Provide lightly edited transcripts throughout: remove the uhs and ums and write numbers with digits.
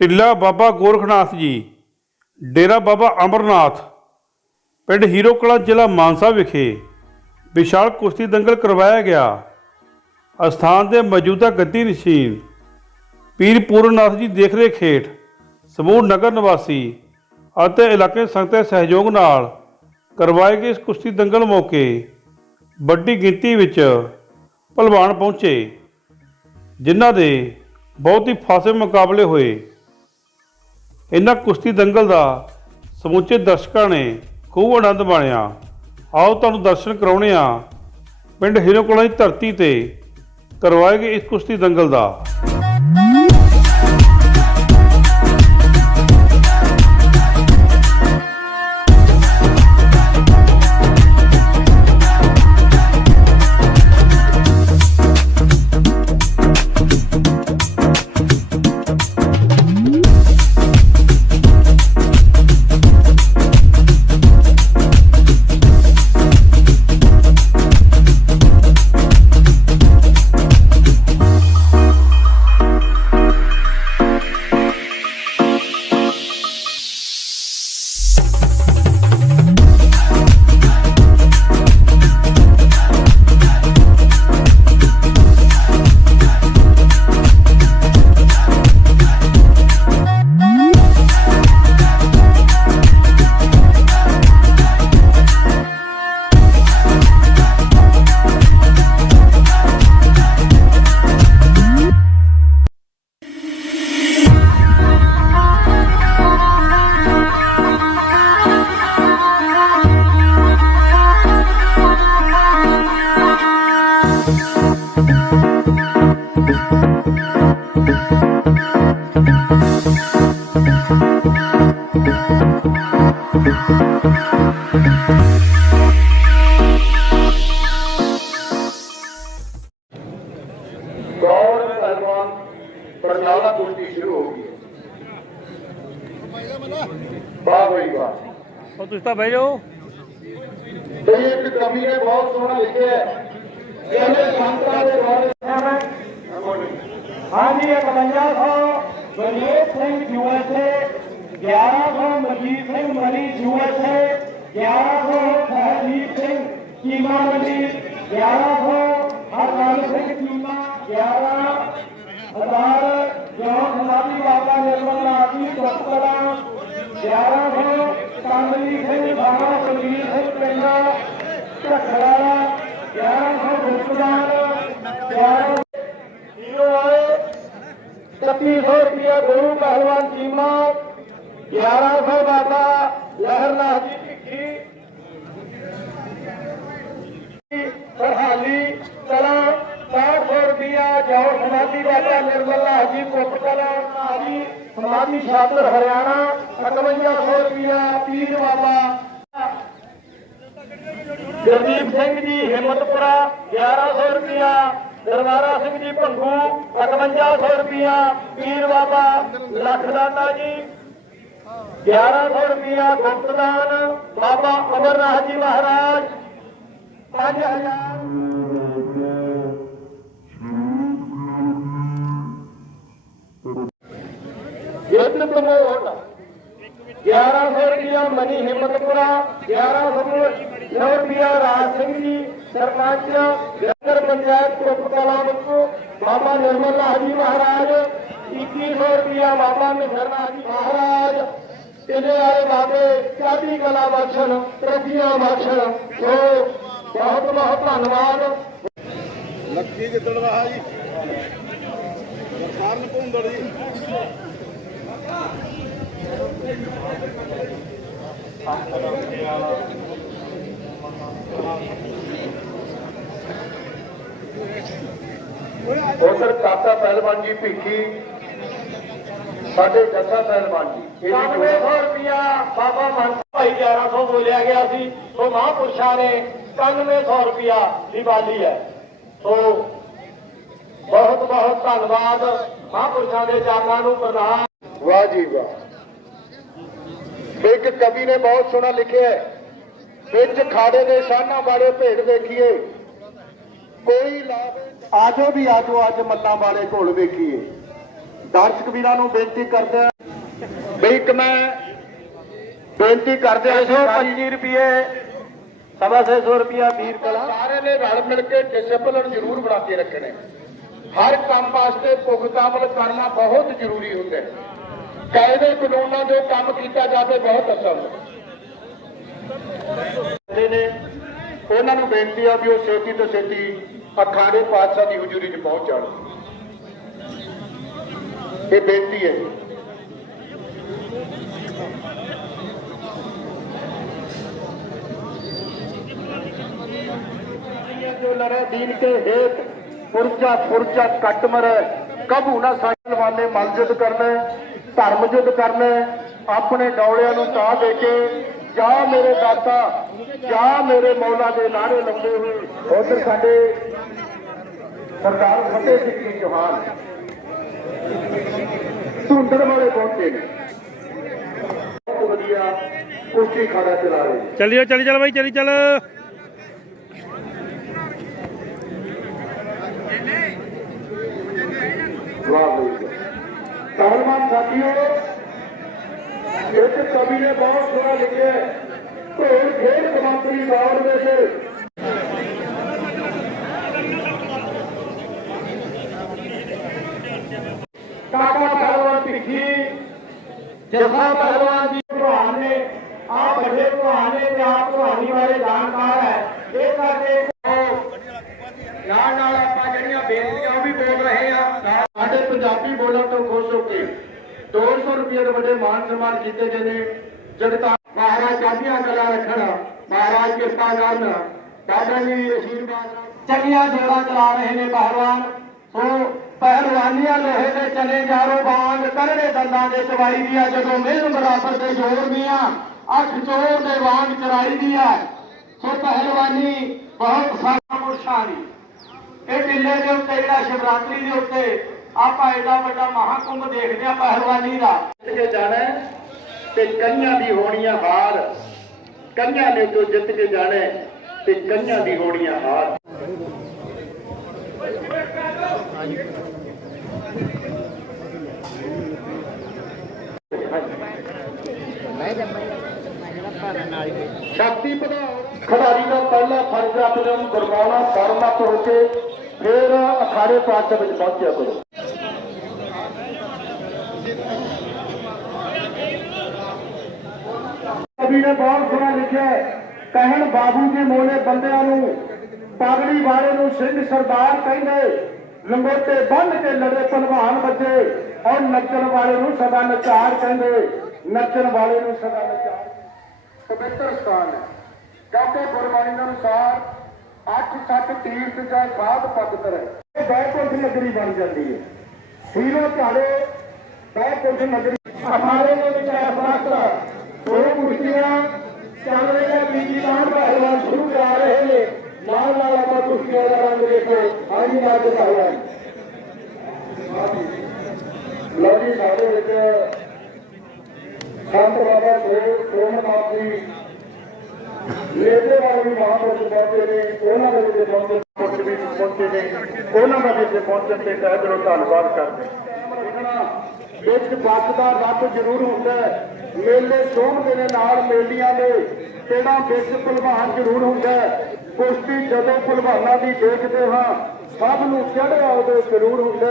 टिल्ला बाबा गोरखनाथ जी, डेरा बाबा अमरनाथ, पिंड हीरो कला, जिला मानसा विखे विशाल कुश्ती दंगल करवाया गया। अस्थान के मौजूदा गद्दी नशीन पीर पूरननाथ जी देखरेख हेठ समूह नगर निवासी ਅਤੇ इलाके संगत के सहयोग नाल करवाए गए इस कुश्ती दंगल मौके ਵੱਡੀ ਗਿਣਤੀ ਵਿੱਚ ਭਲਵਾਨ ਪਹੁੰਚੇ, ਜਿਨ੍ਹਾਂ ਦੇ ਬਹੁਤ ਹੀ ਫਾਸੇ ਮੁਕਾਬਲੇ ਹੋਏ। ਇਹਨਾਂ ਕੁਸ਼ਤੀ ਦੰਗਲ ਦਾ ਸਮੁੱਚੇ ਦਰਸ਼ਕਾਂ ਨੇ ਖੂਬ ਆਨੰਦ ਮਾਣਿਆ। ਆਓ ਤੁਹਾਨੂੰ ਦਰਸ਼ਨ ਕਰਾਉਣੇ ਆ ਪਿੰਡ ਹੀਰੋ ਕਲਾਂ ਦੀ ਧਰਤੀ ਤੇ ਕਰਵਾਏ ਗਏ ਇਸ ਕੁਸ਼ਤੀ ਦੰਗਲ ਦਾ। पटियाला कुश्ती शुरू होगी। वाह भाई वाह, बह जाओ। तो ये एक कवि ने बहुत सोहना लिखे है। हाँ जी, 5100 बलदेव सिंह यूएसए, 1100 मजीद सिंह मनी यूएसए, 1100 सहजीत सिंह कीमा मनी, 1100 हरलाल सिंह कीमा, 11,000 जौन समाधि बाबा निर्मल नाथ जी कोटकला, 1100 कामली सिंह बाबा सुनील सिंह पिंडा झखड़ा, 1100 गुप्तदान, 3100 रुपया गुरु पहलवान चीमा, 1100 बाबा लहरनाथ जी भिक्खी, सरहाली कला, 400 रुपया जौर समाधि बाबा निर्मल नाथ जी कोटकला, समाधि छात्र हरियाणा, 5100 रुपया पीर बाबा गुरदीप सिंह जी हिम्मतपुरा, 1100 रुपया दरबारा सिंह जी भंगू, 5100 रुपया पीर बाबा लखदाना जी, 1100 रुपया गुप्तदान बाबा अमरनाथ जी महाराज, 5000 युद्ध प्रमोद, 1100 रुपया मनी हिम्मतपुरा, 1100 रुपया राज सिंह जी सरपंच नगर पंचायत कोटकला बच्चों, बाबा निर्मल नाथ जी महाराज, 2100 रुपया बाबा मिसरनाथ जी महाराज, तेरे आए बाबे चढ़ती कला बख्शन, तरक्कियां बख्शन। तो बहुत बहुत धन्यवाद। लक्की गिद्दड़वाहा जी, सरकार ने भूंदड़ जी, उधर काका पहलवान जी भिक्खी, साढ़े जस्सा पहलवान जी 9100 रुपया बाबा मानसा भाई 1100 बोलिया गया सी। तो महापुरुषा ने 9100 रुपया दिवाली है। तो बहुत बहुत धन्यवाद महापुरुषों के चरणों को प्रणाम। वाह जी वाह, एक कवि ने बहुत सोहना लिखे है, बिच खाड़े के शाना बारे भेड़ देखिए कोई लाभ, आजो भी आजो अज मल्लां वाले घोल वेखीए। ਦਰਸ਼ਕ ਵੀਰਾਂ ਨੂੰ ਬੇਨਤੀ ਕਰਦੇ ਆ ਵੀ ਇੱਕ ਮੈਂ ਬੇਨਤੀ ਕਰਦੇ ਆ 125 ਰੁਪਏ ਸਵਾ 600 ਰੁਪਿਆ ਵੀਰ ਕਲਾ ਸਾਰੇ ਨੇ ਰਲ ਮਿਲ ਕੇ ਡਿਸਪਲਿਨ ਜ਼ਰੂਰ ਬਣਾ ਕੇ ਰੱਖਣੇ। ਹਰ ਕੰਮ ਵਾਸਤੇ ਪੁਖਤਾ ਅਮਲ ਕਰਨਾ ਬਹੁਤ ਜ਼ਰੂਰੀ ਹੁੰਦਾ ਹੈ। ਕਾਇਦੇ ਕਾਨੂੰਨਾਂ ਦੇ ਕੰਮ ਕੀਤਾ ਜਾਵੇ ਬਹੁਤ ਅਸਲ ਨੇ। ਉਹਨਾਂ ਨੂੰ ਬੇਨਤੀ ਆ ਵੀ ਉਹ ਛੇਤੀ ਤੋਂ ਛੇਤੀ ਅਖਾੜੇ ਪਾਤਸ਼ਾਹ ਦੀ ਹਜ਼ੂਰੀ 'ਚ ਪਹੁੰਚ ਜਾਣ। ਇਹ ਬੇਨਤੀ ਹੈ। जो लड़े दीन के हेत पुरजा पुरजा कट मरे कबू ना साइकिल वाले मल युद्ध करने धर्म युद्ध करने अपने डौलिया ता दे के जा मेरे दाता जा मेरे मौला के नारे लाते हुए उधर साडे सरदार फतेह सिंह जी चौहान धुंधड़ वाले पहुंचे ने वधिया कुश्ती खाड़ा चला रहे। चलिए चली चल भाई चली चल। पहलवान साथियों एक कवि ने बहुत सुना लिखे ढोल खेल कमांतरी दौड़ में से काका पहलवान पिखी जफा पहलवान जी भगवान ने आप बड़े भगवान ने आप भगवानी वाले जानकार है ये करके ਨਾਲ ਆਪਾਂ ਜਿਹੜੀਆਂ ਬੇਨਤੀਆਂ ਉਹ ਵੀ ਬੋਲ ਰਹੇ ਆ। ਸਾਡੇ ਪੰਜਾਬੀ ਬੋਲਣ ਤੋਂ ਖੁਸ਼ ਹੋ ਕੇ 200 ਰੁਪਏ ਦੇ ਵੱਡੇ ਮਾਨ ਸਨਮਾਨ ਕੀਤੇ ਗਏ ਨੇ। ਜਗਤਾ ਮਹਾਰਾਜ ਚਾਹੀਆਂ ਕਲਾ ਰੱਖਣ ਮਹਾਰਾਜ ਕਿਰਪਾ ਕਰਨ ਬਾਬਾ ਜੀ ਅਸ਼ੀਰਵਾਦ ਚੰਗੀਆਂ ਜੋੜਾਂ ਚਲਾ ਰਹੇ ਨੇ ਪਹਿਲਵਾਨ। ਸੋ ਪਹਿਲਵਾਨੀਆਂ ਲੋਹੇ ਦੇ ਚਲੇ ਜਾਰੋ ਬਾਂਗ ਕਰੜੇ ਦੰਦਾਂ ਦੇ ਚਵਾਈ ਦੀ ਆ ਜਦੋਂ ਮਿਲ ਬਰਾਬਰ ਤੇ ਜੋੜਦੀਆਂ ਅੱਖ ਚੋਰ ਦੇ ਵਾਂਗ ਚਰਾਈ ਦੀ ਆ। ਸੋ ਪਹਿਲਵਾਨੀ ਬਹੁਤ ਸਾਰਾ ਪੁਰਸ਼ਾਂ ਦੀ ਇਹ ਢਿੱਲੇ ਦੇ ਉੱਤੇ ਜਿਹੜਾ ਸ਼ਿਵਰਾਤਰੀ ਦੇ ਉੱਤੇ ਆਪਾਂ ਐਡਾ ਵੱਡਾ ਮਹਾਕੁੰਭ ਦੇਖਦੇ ਆ ਪਹਿਲਵਾਨੀ ਦਾ ਜਿੱਤ ਕੇ ਜਾਣਾ ਤੇ ਕਈਆਂ ਦੀ ਹੋਣੀਆਂ ਹਾਰ ਕਈਆਂ ਨੇ ਜੋ ਜਿੱਤ ਕੇ ਜਾਣਾ ਤੇ ਕਈਆਂ ਦੀ ਹੋਣੀਆਂ ਹਾਰ। ਸ਼ਕਤੀ ਵਧਾਓ ਖਿਡਾਰੀ ਦਾ ਪਹਿਲਾ ਫਰਜ਼ ਆਪਣੇ ਨੂੰ ਗੁਰਬਾਣਾ ਸਰਮਤ ਹੋ ਕੇ ਫਿਰ ਅਖਾੜੇ ਪਾਤਸ਼ਾਹ ਵਿੱਚ ਪਹੁੰਚਿਆ ਕਰੋ। ਕਵੀ ਨੇ ਬਹੁਤ ਸੋਹਣਾ ਲਿਖਿਆ ਕਹਿਣ ਬਾਬੂ ਜੀ ਮੋਲੇ ਬੰਦਿਆਂ ਨੂੰ ਪਾਗੜੀ ਵਾਲੇ ਨੂੰ ਸਿੰਘ ਸਰਦਾਰ ਕਹਿੰਦੇ ਲੰਗੋਟੇ ਬੰਨ ਕੇ ਲੜੇ ਪਹਿਲਵਾਨ ਬੱਚੇ ਔਰ ਨੱਚਣ ਵਾਲੇ ਨੂੰ ਸਦਾ ਨਚਾਰ ਕਹਿੰਦੇ ਨੱਚਣ ਵਾਲੇ ਨੂੰ ਸਦਾ ਨਚਾਰ। ਪਵਿੱਤਰ ਸਥਾਨ ਹੈ ਕਿਉਂਕਿ ਗੁਰਬਾਣੀ ਦੇ ਅਨੁਸਾਰ 8 ਤੀਰਥ ਜਾਂ ਸਾਧ ਪਵਿੱਤਰ ਹੈ। ਇਹ ਬੈਕੁੰਠ ਨਗਰੀ ਬਣ ਜਾਂਦੀ ਹੈ। ਸੀਰੋ ਝਾੜੇ ਬੈਕੁੰਠ ਨਗਰੀ ਹਮਾਰੇ ਵਿੱਚ ਆਸपास ਦੋ ਕੁਸ਼ਤੀਆਂ ਚੱਲ ਰਹੀਆਂ। ਬੀਜੀ ਨਾਲ ਪਹਿਲਵਾਨ ਸ਼ੁਰੂ ਕਰ ਰਹੇ ਨੇ ਨਾਲ ਨਾਲ ਆਪਾਂ ਕੁਸ਼ਤੀਆਂ ਦਾ ਰੰਗ ਦੇਖੋ। ਹਾਂਜੀ ਨਾਲ ਦਿਖਾਇਆ ਲਓ ਜੀ ਸਾਡੇ ਵਿੱਚ ਸੰਤ ਬਾਬਾ ਸੋਮਨਾਥ ਜੀ ਲੇਦੇ ਵਾਲੇ ਮਹਾਂਪੁਰਸ਼ ਪਹੁੰਚੇ ਨੇ ਉਹਨਾਂ ਦੇ ਵਿੱਚ ਪਹੁੰਚੇ ਨੇ ਉਹਨਾਂ ਦਾ ਵੀ ਪਹੁੰਚਣ ਤੇ ਤਹਿ ਦਿਲੋਂ ਧੰਨਵਾਦ ਕਰਦੇ। ਵਿੱਚ ਬਸਦਾ ਰੱਬ ਜ਼ਰੂਰ ਹੁੰਦਾ ਮੇਲੇ ਸੋਹਣਦੇ ਨੇ ਨਾਲ ਮੇਲੀਆਂ ਦੇ ਕਿਹੜਾ ਵਿੱਚ ਭਲਵਾਨ ਜ਼ਰੂਰ ਹੁੰਦਾ। ਕੁਸ਼ਤੀ ਜਦੋਂ ਭਲਵਾਨਾਂ ਦੀ ਦੇਖਦੇ ਹਾਂ ਸਭ ਨੂੰ ਚੜ੍ਹਿਆ ਉਦੋਂ ਜ਼ਰੂਰ ਹੁੰਦਾ।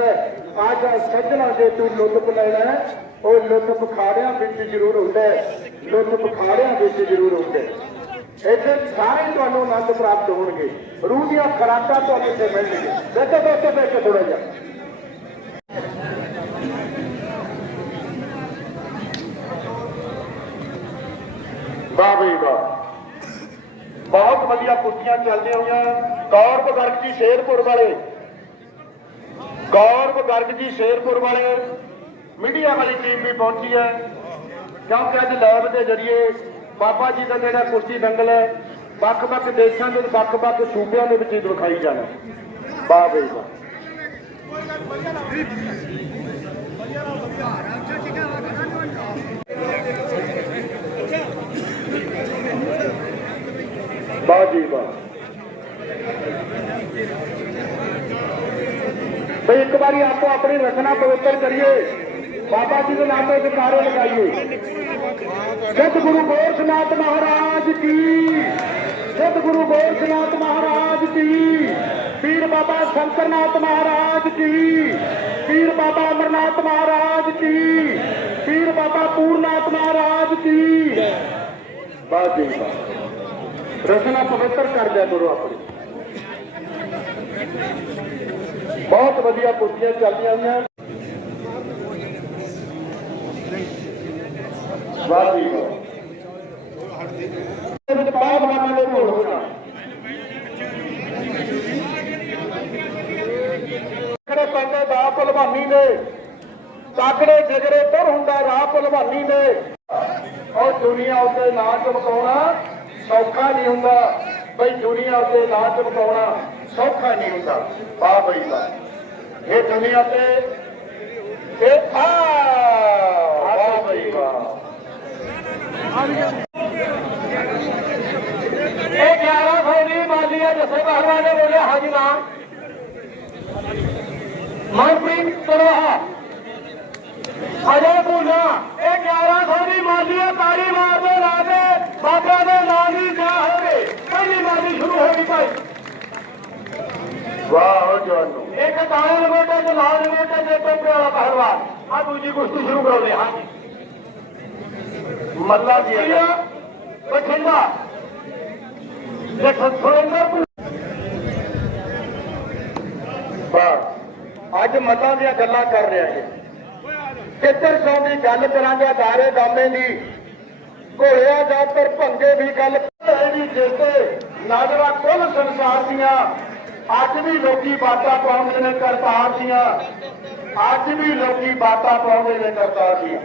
ਅੱਜ ਸੱਜਣਾ ਜੇ ਤੂੰ ਲੁੱਟ ਲੈਣਾ ਉਹ ਲੁੱਟ ਖਾੜਿਆਂ ਵਿੱਚ ਜ਼ਰੂਰ ਹੁੰਦਾ। ਲੁੱਟ ਖਾੜਿਆਂ ਵਿੱਚ ਜ਼ਰੂਰ ਹੁੰਦਾ। ਇੱਥੇ ਸਾਰੇ ਤੁਹਾਨੂੰ ਆਨੰਦ ਪ੍ਰਾਪਤ ਹੋਣਗੇ। ਰੂਹ ਦੀਆਂ ਖੁਰਾਕਾਂ ਤੁਹਾਨੂੰ ਇੱਥੇ ਮਿਲਣਗੀਆਂ। ਦੇਖੋ ਦੋਸਤੋ ਦੇਖ ਕੇ ਥੋੜਾ ਜਿਹਾ ਵਾਹ ਬਈ ਵਾਹ ਬਹੁਤ ਵਧੀਆ ਕੁਸ਼ਤੀਆਂ ਚੱਲਦੀਆਂ ਹੋਈਆਂ। ਗੌਰਵ ਗਰਗ ਜੀ ਸ਼ੇਰਪੁਰ ਵਾਲੇ ਗੌਰਵ ਗਰਗ ਜੀ ਸ਼ੇਰਪੁਰ ਵਾਲੇ ਮੀਡੀਆ ਵਾਲੀ ਟੀਮ ਵੀ ਪਹੁੰਚੀ ਹੈ ਕਿਉਂਕਿ ਅੱਜ ਲਾਈਵ ਦੇ ਜ਼ਰੀਏ ਬਾਬਾ ਜੀ ਦਾ ਜਿਹੜਾ ਕੁਸ਼ਤੀ ਦੰਗਲ ਹੈ ਵੱਖ-ਵੱਖ ਦੇਸ਼ਾਂ ਦੇ ਵੱਖ-ਵੱਖ ਸੂਬਿਆਂ ਦੇ ਵਿੱਚ ਦਿਖਾਈ ਜਾਣਾ। ਵਾਹ ਬਈ ਵਾਹ ਵਾਹ ਜੀ ਵਾਹ ਬਈ ਇੱਕ ਵਾਰੀ ਆਪੋ ਆਪਣੀ ਰਚਨਾ ਪਵਿੱਤਰ ਕਰੀਏ, ਬਾਬਾ ਜੀ ਦੇ ਨਾਮ ਤੇ ਜਕਾਰੇ ਲਗਾਈਏ। ਸਤਿਗੁਰੂ ਗੋਰਖਨਾਥ ਮਹਾਰਾਜ ਕੀ, ਸਤਿਗੁਰੂ ਗੋਰਖਨਾਥ ਮਹਾਰਾਜ ਕੀ, ਪੀਰ ਬਾਬਾ ਸ਼ੰਕਰਨਾਥ ਮਹਾਰਾਜ ਕੀ, ਪੀਰ ਬਾਬਾ ਅਮਰਨਾਥ ਮਹਾਰਾਜ ਕੀ, ਪੀਰ ਬਾਬਾ ਪੂਰਨਾਥ ਮਹਾਰਾਜ ਕੀ। ਬਸ ਜੀ ਬਸ, ਰਚਨਾ ਪਵਿੱਤਰ ਕਰ ਦਿਆ ਕਰੋ ਆਪਣੀ। ਬਹੁਤ ਵਧੀਆ ਕੁਰਸੀਆਂ ਚੱਲਦੀਆਂ ਹੋਈਆਂ। ਵਾਹ ਜੀ ਵਾਹ, ਇਹਦੇ ਵਿੱਚ ਬਾਹਰ ਬਣਾ ਦੇ ਭੋਲ ਹੋਣਾ। ਜਿਹੜੇ ਪੈਂਦੇ ਦਾ ਭਲਵਾਨੀ ਨੇ, ਤਾਕੜੇ ਜਿਗਰੇ ਤੁਰ ਹੁੰਦਾ ਰਾਹ ਭਲਵਾਨੀ ਨੇ। ਔਰ ਦੁਨੀਆ ਉੱਤੇ ਨਾਂ ਚਮਕਾਉਣਾ ਸੌਖਾ ਨਹੀਂ ਹੁੰਦਾ ਬਈ, ਦੁਨੀਆ ਉੱਤੇ ਨਾਂ ਚਮਕਾਉਣਾ ਸੌਖਾ ਨਹੀਂ ਹੁੰਦਾ। ਵਾਹ ਬਈ ਵਾਹ, ਇਹ ਦੁਨੀਆ ਤੇ ਇਹ ਵਾਹ ਬਈ ਵਾਹ। ਇਹ 1100 ਦੀ ਮਾਲੀ ਹੈ। ਜੱਸੇ ਬਾਹਰਵਾ ਨੇ ਬੋਲਿਆ ਹਾਂਜੀ ਨਾਮ ਮਨਪ੍ਰੀਤ ਤਰਵਾ ਅਜੇ ਭੁੱਲਾ। ਇਹ 1100 ਦੀ ਮਾਲੀ ਹੈ। ਤਾੜੀ ਮਾਰਦੇ ਲਾ ਕੇ ਬਾਬਾ ਦੇ ਨਾਮ ਦੀ ਜਾ ਹੋ ਗਏ। ਪਹਿਲੀ ਮਾਲੀ ਸ਼ੁਰੂ ਹੋ ਗਈ ਭਾਈ। ਵਾਹ ਜਵਾਨੋ, ਇੱਕ ਦਾਣੇ ਲਗੋਟੇ ਤੇ ਲਾਲ ਲਗੋਟੇ ਤੇ ਟੋਪੇ ਵਾਲਾ ਪਹਿਲਵਾਨ। ਆ ਦੂਜੀ ਕੁਸ਼ਤੀ ਸ਼ੁਰੂ ਕਰਾਉਂਦੇ ਹਾਂ। ਮੱਲਾ ਜੀ ਬਠਿੰਡਾ ਸੁਰਿੰਦਰ। ਬਸ ਅੱਜ ਮੱਲਾਂ ਦੀਆਂ ਗੱਲਾਂ ਕਰ ਰਿਹਾ ਹੈ। ਕਿੱਧਰ ਸੌ ਦੀ ਗੱਲ ਕਰਾਂਗੇ ਦਾਰੇ ਦਾਮੇ ਦੀ। ਘੋੜਿਆ ਜਾਤਰ ਭੰਗੇ ਵੀ ਗੱਲ ਵੀ ਜਿੱਤੇ ਨਜ਼ਰਾਂ ਕੁੱਲ ਸੰਸਾਰ ਦੀਆਂ। ਅੱਜ ਵੀ ਲੋਕੀ ਬਾਤਾਂ ਪਾਉਂਦੇ ਨੇ ਕਰਤਾਰ ਦੀਆਂ। ਅੱਜ ਵੀ ਲੋਕੀ ਬਾਤਾਂ ਪਾਉਂਦੇ ਨੇ ਕਰਤਾਰ ਦੀਆਂ।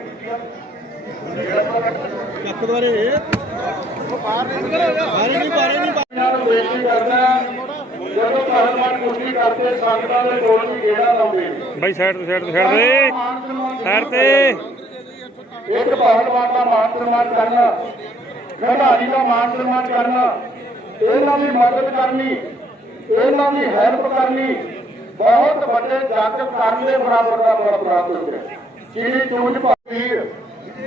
ਬੇਨਤੀ ਕਰਦਾ, ਜਦੋਂ ਪਹਿਲਵਾਨ ਕੁਸ਼ਤੀ ਕਰਦੇ ਸੰਗਤਾਂ ਦੇ ਕੋਲ ਵੀ ਗੇੜਾ ਲਾਉਂਦੇ ਬਾਈ ਸਾਈਡ ਤੇ ਸਾਈਡ ਤੇ ਇੱਕ ਪਹਿਲਵਾਨ ਦਾ ਮਾਨ ਸਨਮਾਨ ਕਰਨਾ, ਖਿਡਾਰੀ ਦਾ ਮਾਨ ਸਨਮਾਨ ਕਰਨਾ, ਇਹਨਾਂ ਦੀ ਮਦਦ ਕਰਨੀ, ਇਹਨਾਂ ਦੀ ਹੈਲਪ ਕਰਨੀ ਬਹੁਤ ਵੱਡੇ ਜੱਗ ਕਰਨ ਦੇ ਬਰਾਬਰ ਦਾ ਬੜਾ ਪ੍ਰਾਪਤ ਹੈ। ਸ਼੍ਰੀ ਚੂਜ ਵੀਰ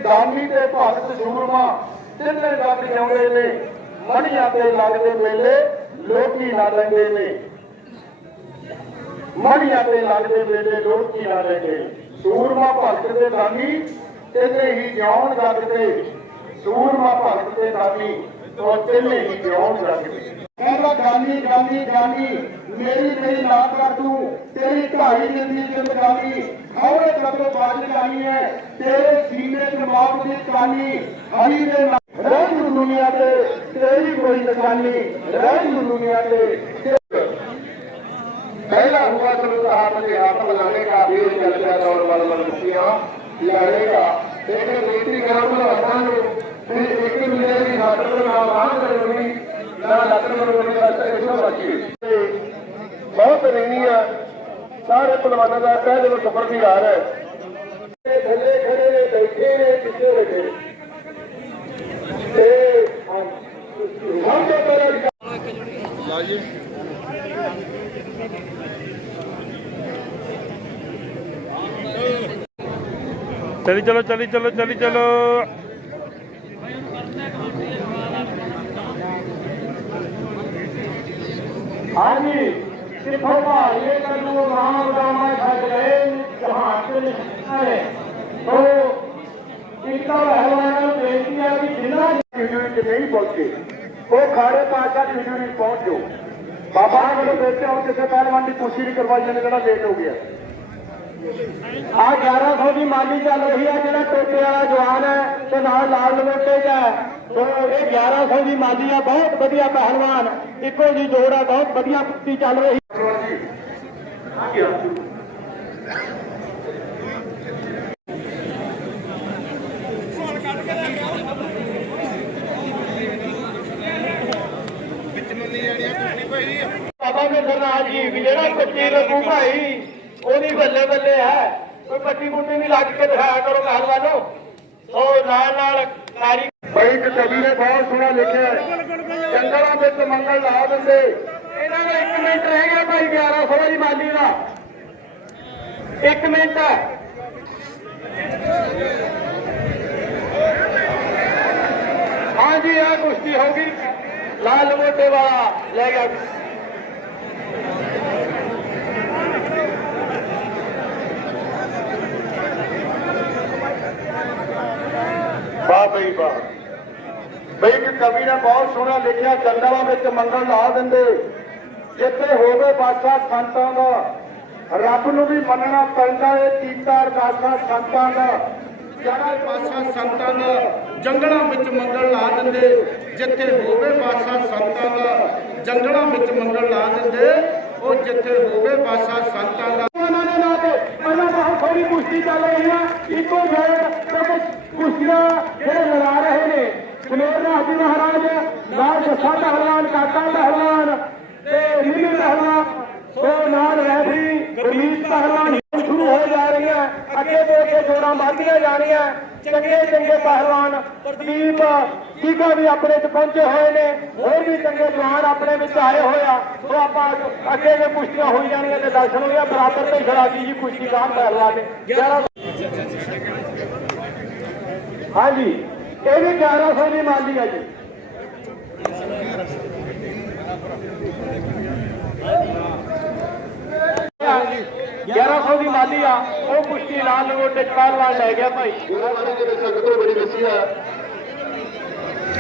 ਦਾਨੀ ਤੇ ਭਗਤ ਸੂਰਮਾ ਤਿੰਨੇ ਜੱਗ ਜਿਉਂਦੇ ਨੇ। ਮੜੀਆਂ ਤੇ ਲੱਗਦੇ ਮੇਲੇ ਲੋਕੀ ਨਾ ਲੈਂਦੇ ਨੇ। ਮੜੀਆਂ ਤੇ ਲੱਗਦੇ ਮੇਲੇ ਲੋਕੀ ਨਾ ਲੈਂਦੇ। ਸੂਰਮਾ ਭਗਤ ਦੇ ਦਾਨੀ ਤਿੰਨੇ ਹੀ ਜਿਉਣ ਜੱਗ ਤੇ। ਸੂਰਮਾ ਭਗਤ ਦੇ ਦਾਨੀ ਉਹ ਤਿੰਨੇ ਹੀ ਜਿਉਣ ਜੱਗ ਤੇ। ਕਹਿੰਦਾ ਗਾਨੀ ਗਾਨੀ ਗਾਨੀ ਮੇਰੀ ਨਾ ਕਰ ਤੂੰ, ਤੇਰੀ ਢਾਈ ਜਿੰਦੀ ਜ਼ਿੰਦਗਾਨੀ। ਖੌਰੇ ਕਦੋਂ ਬਾਜ ਜਾਣੀ ਹੈ ਤੇਰੇ ਸੀਨੇ ਚ ਮੌਤ ਦੀ ਕਾਨੀ। ਹਰੀ ਦੇ ਰਹਿ ਦੁਨੀਆ ਤੇ ਤੇਰੀ ਕੋਈ ਨਿਸ਼ਾਨੀ। ਰਹਿ ਦੁਨੀਆ ਤੇ पहला हुआ तो हाथ में हाथ लगाने का वीर चलता दौड़ बल मुक्तियां लड़ेगा। एक बेटी ग्राम फिर एक मिलेगी नाटक करोगी ना लखन बची बहुत रहनी है। सारे पलवानों का पहले वो सफर भी आ रहा है। थले खड़े ने बैठे ने किसे बैठे हम तो लाइए चली चलो चली चलो चली चलो। हाँ जी सिखो ये करूँ राम राम भगवे जहाँ तो इतना पहलवान बेनती है कि जिन्ना नहीं पहुंचे वो खाड़े पाशा की वीडियो पहुंच जाओ। बाबा ने बेचे और किसी पहलवान की पुष्टि नहीं करवाई जाने का लेट हो गया। आ 1100 की माली चल रही है। जो टोटे वाला जवान है तो नाल लाल लपेटे है तो ये 1100 की माली है। बहुत बढ़िया पहलवान इको जी जोड़ है। बहुत बढ़िया कुश्ती चल रही बाबा ने सरनाथ जी भी जो कच्ची रखू भाई ਉਹਦੀ ਬੱਲੇ ਬੱਲੇ ਹੈ। ਕੋਈ ਪੱਟੀ ਪੁੱਟੀ ਵੀ ਲੱਗ ਕੇ ਦਿਖਾਇਆ ਕਰੋ ਪਹਿਲਵਾਨੋ। ਉਹ ਨਾਲ ਨਾਰੀ ਬਈ ਕਵੀ ਨੇ ਬਹੁਤ ਸੋਹਣਾ ਲਿਖਿਆ ਜੰਗਲਾਂ ਵਿੱਚ ਮੰਗਲ ਲਾ ਦਿੰਦੇ। ਇਹਨਾਂ ਦਾ 1 ਮਿੰਟ ਰਹਿ ਗਿਆ ਭਾਈ 1100 ਦੀ ਮਾਲੀ ਦਾ। 1 ਮਿੰਟ। हाँ जी, यह कुश्ती होगी। लाल मोटे वाला ले गया। वाह बई वाह बई, कि कवि ने बहुत सोहना लिखिया, जंगलों में मंगल ला देंगे जिथे होवे बादशाह संतां दा, रब नूं भी मनना पैंदा है, कीता अरदासां संतां दा, जड़ा बादशाह संतां दा, जंगलों में मंगल ला देंगे जिथे होवे बादशाह संतां दा, जंगलों में मंगल ला देंगे ਉਹ ਜਿੱਥੇ ਹੋਵੇ ਬਾਦਸ਼ਾਹ ਸੰਤਾਂ ਦਾ। ਉਹਨਾਂ ਨੇ ਲਾ ਕੇ ਪਹਿਲਾਂ ਬਹੁਤ ਥੋੜੀ ਕੁਸ਼ਤੀ ਚੱਲ ਰਹੀ ਹੈ, ਇੱਕੋ ਸਾਈਡ ਕੁਸ਼ਤੀਆਂ ਜਿਹੜੇ ਲੜਾ ਰਹੇ ਨੇ ਸੁਮੇਰ ਰਾਜ ਜੀ ਮਹਾਰਾਜ ਨਾਲ ਜੱਸਾ ਪਹਿਲਵਾਨ, ਕਾਕਾ ਪਹਿਲਵਾਨ ਤੇ ਨੀਲੀ ਪਹਿਲਵਾਨ, ਤੇ ਨਾਲ ਰੈਫਰੀ ਗੁਰਮੀਤ ਪਹਿਲਵਾਨ ਸ਼ੁਰੂ ਹੋ ਜਾ ਰਹੀ ਹੈ। ਅੱਗੇ ਤੋਂ ਅੱਗੇ ਜੋੜਾਂ ਵੱਧਦੀਆਂ ਜਾਣੀਆਂ। ਚੰਗੇ ਚੰਗੇ ਪਹਿਲਵਾਨ ਪ੍ਰਦੀਪ ਟੀਕਾ ਵੀ ਆਪਣੇ ਚ ਪਹੁੰਚੇ ਹੋਏ ਨੇ, ਹੋਰ ਵੀ ਚੰਗੇ ਜਵਾਨ ਆਪਣੇ ਵਿੱਚ ਆਏ ਹੋਏ ਆ। ਸੋ ਆਪਾਂ ਅੱਗੇ ਦੇ ਕੁਸ਼ਤੀਆਂ ਹੋਈ ਜਾਣੀਆਂ ਤੇ ਦਰਸ਼ਨ ਹੋਈਆ। ਬਰਾਬਰ ਤੇ ਖਿਡਾਰੀ ਜੀ ਕੁਸ਼ਤੀ ਖਾਨ ਪਹਿਲਵਾਨ ਨੇ 11। ਹਾਂਜੀ, ਇਹ ਵੀ 1100 ਦੀ ਮਾਲੀ ਹੈ ਜੀ। 1100 ਦੀ ਮਾਲੀ ਆ, ਉਹ ਕੁਸ਼ਤੀ ਲਾਲ ਲੰਗੋਟੇ ਚ ਪਹਿਲਵਾਨ ਲੈ ਗਿਆ ਭਾਈ। ਸੰਗਤ ਬੜੀ ਵਸੀ ਆ,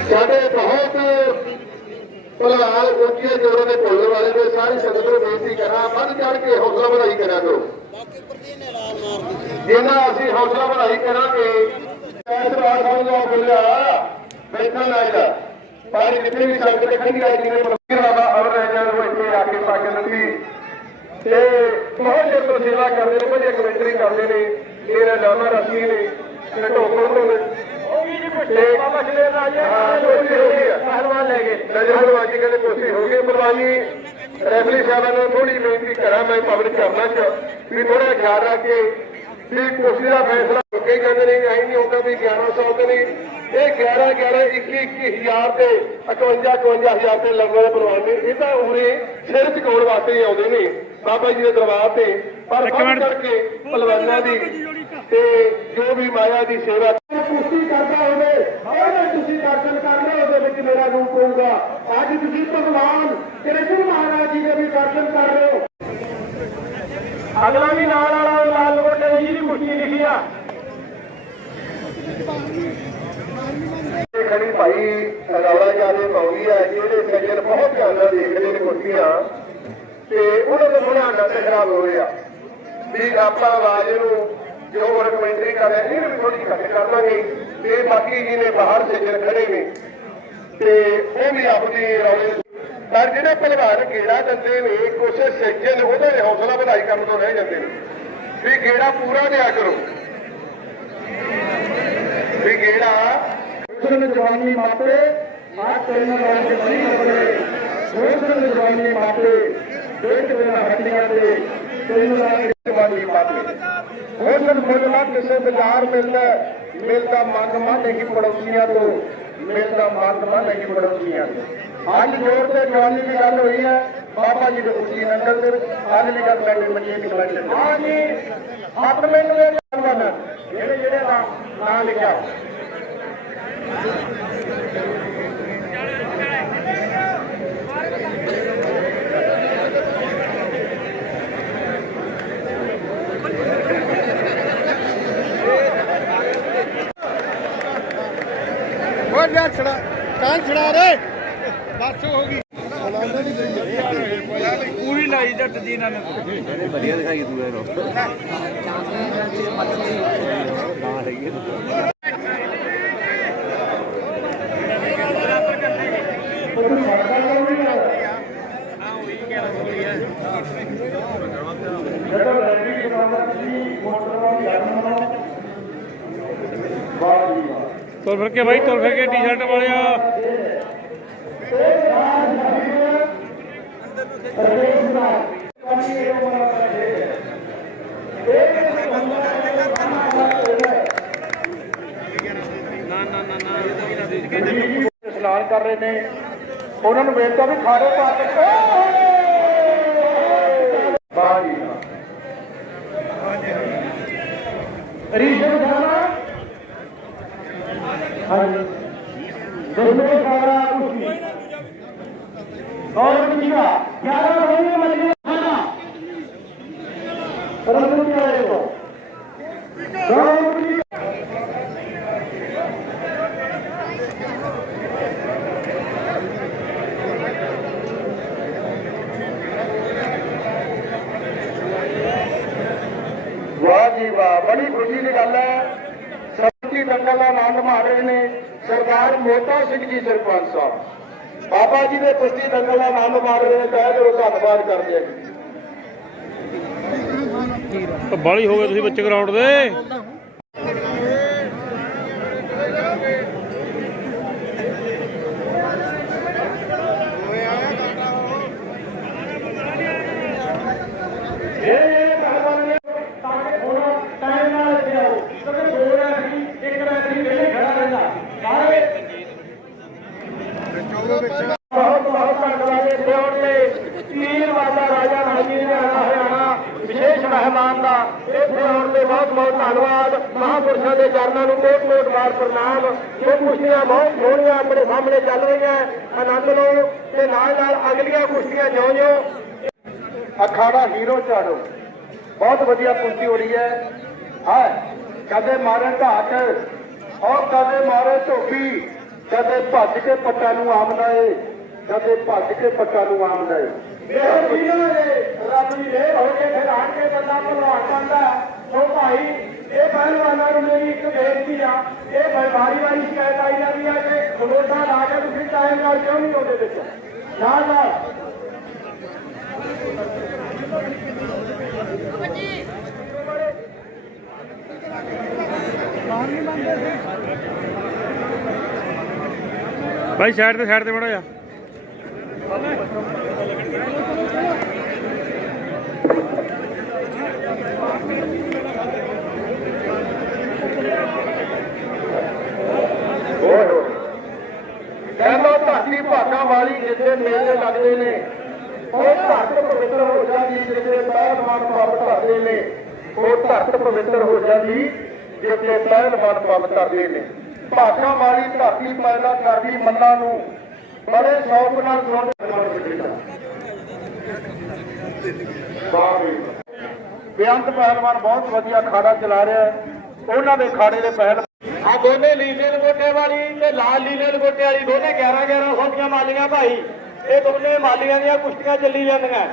ਸਾਡੇ ਬਹੁਤ ਭਲਵਾਨ ਉੱਚੇ ਜੋੜੇ ਦੇ ਭੁੱਲਣ ਵਾਲੇ ਨੇ। ਸਾਰੀ ਸੰਗਤ ਨੂੰ ਬੇਨਤੀ ਕਰਾਂ, ਵੱਧ ਚੜ ਕੇ ਹੌਸਲਾ ਵਧਾਈ ਕਰਿਆ ਕਰੋ। ਜਿੰਨਾ ਅਸੀਂ ਹੌਸਲਾ ਵਧਾਈ ਕਰਾਂਗੇ, ਐਤਵਾਰ ਸਾਹਿਬ ਬੋਲਿਆ ਬੈਠਣ ਲਾਇਦਾ ਪਾਣੀ ਜਿੱਥੇ ਵੀ ਸੰਗਤ ਖੜੀ ਆਈ ਜਿਹਨੇ ਪਰਮੇਸ਼ਰ ਬਾਬਾ ਅਮਰ ਰਹਿਣਾ ਨੂੰ ਇੱਥੇ ਆ ਕੇ ਪੱਕ ਦਿੱਤੀ ਤੇ ਬਹੁਤ ਚਿਰ ਤੋਂ ਸੇਵਾ ਕਰਦੇ ਨੇ, ਵਧੀਆ ਕਮੈਂਟਰੀ ਕਰਦੇ ਨੇ। ਮੇਰਾ ਨਾਮ ਰਸੀ ਨੇ ਢੋਕਲ ਤੋਂ ਬਾਬਾ ਸ਼ਲੇਰ ਰਾਜ ਪਹਿਲਵਾਨ ਲੈ ਗਏ। ਨਜ਼ਰਬਾਜ਼ੀ ਕਹਿੰਦੇ ਕੋਸ਼ਿਸ਼ ਹੋ ਗਈ। ਪ੍ਰਵਾਨੀ ਰੈਫਰੀ ਸਾਹਿਬਾਂ ਨੂੰ ਥੋੜੀ ਬੇਨਤੀ ਕਰਾਂ, ਮੈਂ ਪਬਲਿਕ ਕਰਨਾ ਚ ਵੀ ਥੋੜਾ ਖਿਆਲ ਰੱਖ ਕੇ ਵੀ ਕੋਸ਼ਿਸ਼ ਦਾ ਫੈਸਲਾ ਕਈ ਕਹਿੰਦੇ ਨੇ ਐਂ ਨਹੀਂ ਹੁੰਦਾ ਵੀ 1100 ਤੇ ਨਹੀਂ, ਇਹ 11 21,000 ਤੇ 51,000 ਤੇ ਲੰਗਰ ਪ੍ਰਵਾਨੀ। ਇਹ ਤਾਂ ਉਰੇ ਸਿਰ ਝੁਕਾਉਣ ਵਾਸਤੇ ਹੀ ਆਉਂਦੇ ਨੇ ਬਾਬਾ ਜੀ ਦੇ ਦਰਬਾਰ ਤੇ, ਪਰ ਵੱਧ ਕਰਕੇ ਪਹਿਲਵਾਨਾਂ ਦੀ ਤੇ ਜੋ ਵੀ ਮਾਇਆ ਦੀ ਸੇਵਾ ਕੁਸ਼ਤੀ ਕਰਦਾ ਹੋਵੇ ਉਹਦੇ ਤੁਸੀਂ ਦਰਸ਼ਨ ਕਰ ਲਓ, ਉਹਦੇ ਵਿੱਚ ਮੇਰਾ ਰੂਪ ਹੋਊਗਾ। ਅੱਜ ਤੁਸੀਂ ਭਗਵਾਨ ਕ੍ਰਿਸ਼ਨ ਮਹਾਰਾਜ ਜੀ ਦੇ ਵੀ ਦਰਸ਼ਨ ਕਰ ਰਹੇ ਹੋ। ਅਗਲਾ ਵੀ ਨਾਲ ਵਾਲਾ ਲਾਲ ਲੰਗੋਟੇ ਜੀ ਦੀ ਕੁਸ਼ਤੀ ਲਿਖੀ ਆ। ਖੜੀ ਭਾਈ ਰੌਲਾ ਜਿਆਦੇ ਪਾਉਂਦੀ ਹੈ, ਜਿਹੜੇ ਸੱਜਣ ਬਹੁਤ ਧਿਆਨ ਨਾਲ ਦੇਖਦੇ ਨੇ ਕੁਸ਼ਤੀਆਂ ਤੇ ਉਹਨਾਂ ਦਾ ਥੋੜਾ ਆਨੰਦ ਖਰਾਬ ਹੋ ਰਿਹਾ ਵੀ ਆਪਾਂ ਆਵਾਜ਼ ਨੂੰ ਜੋ ਕਮੈਂਟਰੀ ਕਰ ਰਹੇ ਨੇ ਵੀ ਥੋੜੀ ਘੱਟ ਕਰ ਲਾਂਗੇ ਤੇ ਬਾਕੀ ਜੀ ਨੇ ਬਾਹਰ ਸੱਜਣ ਖੜੇ ਨੇ ਤੇ ਉਹ ਵੀ ਆਪਣੀ ਰੌਲੇ। ਪਰ ਜਿਹੜੇ ਭਲਵਾਨ ਗੇੜਾ ਦਿੰਦੇ ਨੇ ਕੁਛ ਸੱਜਣ ਉਹਦਾ ਹੌਸਲਾ ਵਧਾਈ ਕਰਨ ਤੋਂ ਰਹਿ ਜਾਂਦੇ ਨੇ ਵੀ ਗੇੜਾ ਪੂਰਾ ਦਿਆ ਕਰੋ, ਵੀ ਗੇੜਾ ਜਵਾਨੀ ਮਾਪੇ ਆ ਤੇਰੇ ਨਾਲ ਨਹੀਂ ਕਰਦੇ। ਹੋਸਨ ਜਵਾਨੀ ਮਾਪੇ ਦੇਖ ਬਿਨਾ ਹੱਡੀਆਂ ਦੇ ਤੇਰੇ ਨਾਲ ਜਵਾਨੀ ਮਾਪੇ। ਹੋਸਨ ਮੁੱਲ ਕਿਸੇ ਬਾਜ਼ਾਰ ਮਿਲਦਾ ਮੰਗ ਮਾ ਨਹੀਂ ਪੜੋਸੀਆਂ ਤੋਂ, ਮਿਲਦਾ ਮੰਗ ਮਾ ਨਹੀਂ ਪੜੋਸੀਆਂ ਤੋਂ। ਅੱਜ ਜੋਰ ਤੇ ਜਵਾਨੀ ਦੀ ਗੱਲ ਹੋਈ ਹੈ ਬਾਬਾ ਜੀ ਦੇ ਖੁਸ਼ੀ ਨੰਗਲ ਦੇ ਵਿੱਚ। ਅੱਜ ਦੀ ਗੱਲ ਮੈਂ ਮੰਨੀ ਦੀ ਕਲੈਕਸ਼ਨ ਹਾਂ ਜੀ 7 ਮਿੰਟ ਦੇ ਜਿਹੜੇ ਦਾ ਨਾਂ ਲਿਖਿਆ। ਛੜਾ ਕਾਂ ਛੜਾ ਰੇ ਬਸ ਹੋ ਗਈ ਪੂਰੀ ਲਾਈ ਜੱਟ ਜੀ ਇਹਨਾਂ ਨੇ ਵਧੀਆ ਦਿਖਾਈ ਤੂੰ ਇਹਨੂੰ ਤੁਰ ਫਿਰ ਕੇ ਭਾਈ, ਤੁਰ ਫਿਰ ਕੇ ਟੀ-ਸ਼ਰਟ ਵਾਲਿਆ। ਇਸ਼ਨਾਨ ਕਰ ਰਹੇ ਨੇ, ਉਹਨਾਂ ਨੂੰ ਬੇਨਤੀ ਵੀ ਖਾੜੇ ਪਾ ਕੇ ਬਾਜੀ ऋषभ शर्मा हाँ जी दोनों सारा कुश्ती और का 11 होंगे मछली खाना वाह जी वाह, बड़ी खुशी की गल है। सबकी दंगल का आनंद मार रहे ने सरदार मोटा सिंह जी सरपंच साहब बाबा जी ने कुश्ती दंगल का आनंद मार रहे हैं। कह दो धन्यवाद करते हैं। ਬਾਲੀ ਹੋ ਗਏ ਤੁਸੀਂ ਬੱਚੇ ਗਰਾਊਂਡ ਦੇ। बहुत बहुत धन्यवाद पीर बाबा राजा राजी हरियाणा विशेष मेहमान का इतने आने के बहुत बहुत धन्यवाद। महापुरुषों के चरणों को कोट कोट बार प्रणाम। जो कुश्तियां बहुत सोहनिया अपने सामने चल रही हैं, आनंद लो ते नाल नाल अगलियां कुश्तियां ज्यों ज्यों। अखाड़ा हीरो झाड़ो बहुत बढ़िया कुश्ती हो रही है। हाँ, कदे मारे घाट और कदे मारे धोबी, कदे भज के पट्टा नूं आमदा है, कदे भज के पट्टा नूं आमदा है। रब की देर हो के फिर आन के बंदा भलवान बनता है। तो भाई ये पहलवानों को मेरी एक बेनती आ, ये बारी बारी शिकायत आई जाती है कि खलोटा ला के तुम टाइम नाल क्यों नहीं होते नाल नाल भाई साइड ते बड़ा जा। कहना धरती भागा वाली जिथे मेले लगते ने वो धरत पवित्र हो जाती, जिथे पहलवान पब धरते ने वो धरत पवित्र हो जाती, जिथे पहलवान पब धरते ने। भागा वाली धरती पैदा करदी मन्ना नूं बड़े शौक नाल बेअंत पहलवान बहुत वधिया खाड़ा चला रहा है। उन्होंने दे खाड़े दे पहल आ दोने लीले लंगोटे वाली ते लाल लीले लंगोटे वाली दोने 11-1100 ਦੀਆਂ ਮਾਲੀਆਂ ਭਾਈ। ਇਹ ਦੋਨੇ ਮਾਲੀਆਂ ਦੀਆਂ ਕੁਸ਼ਤੀਆਂ ਚੱਲੀ ਜਾਂਦੀਆਂ।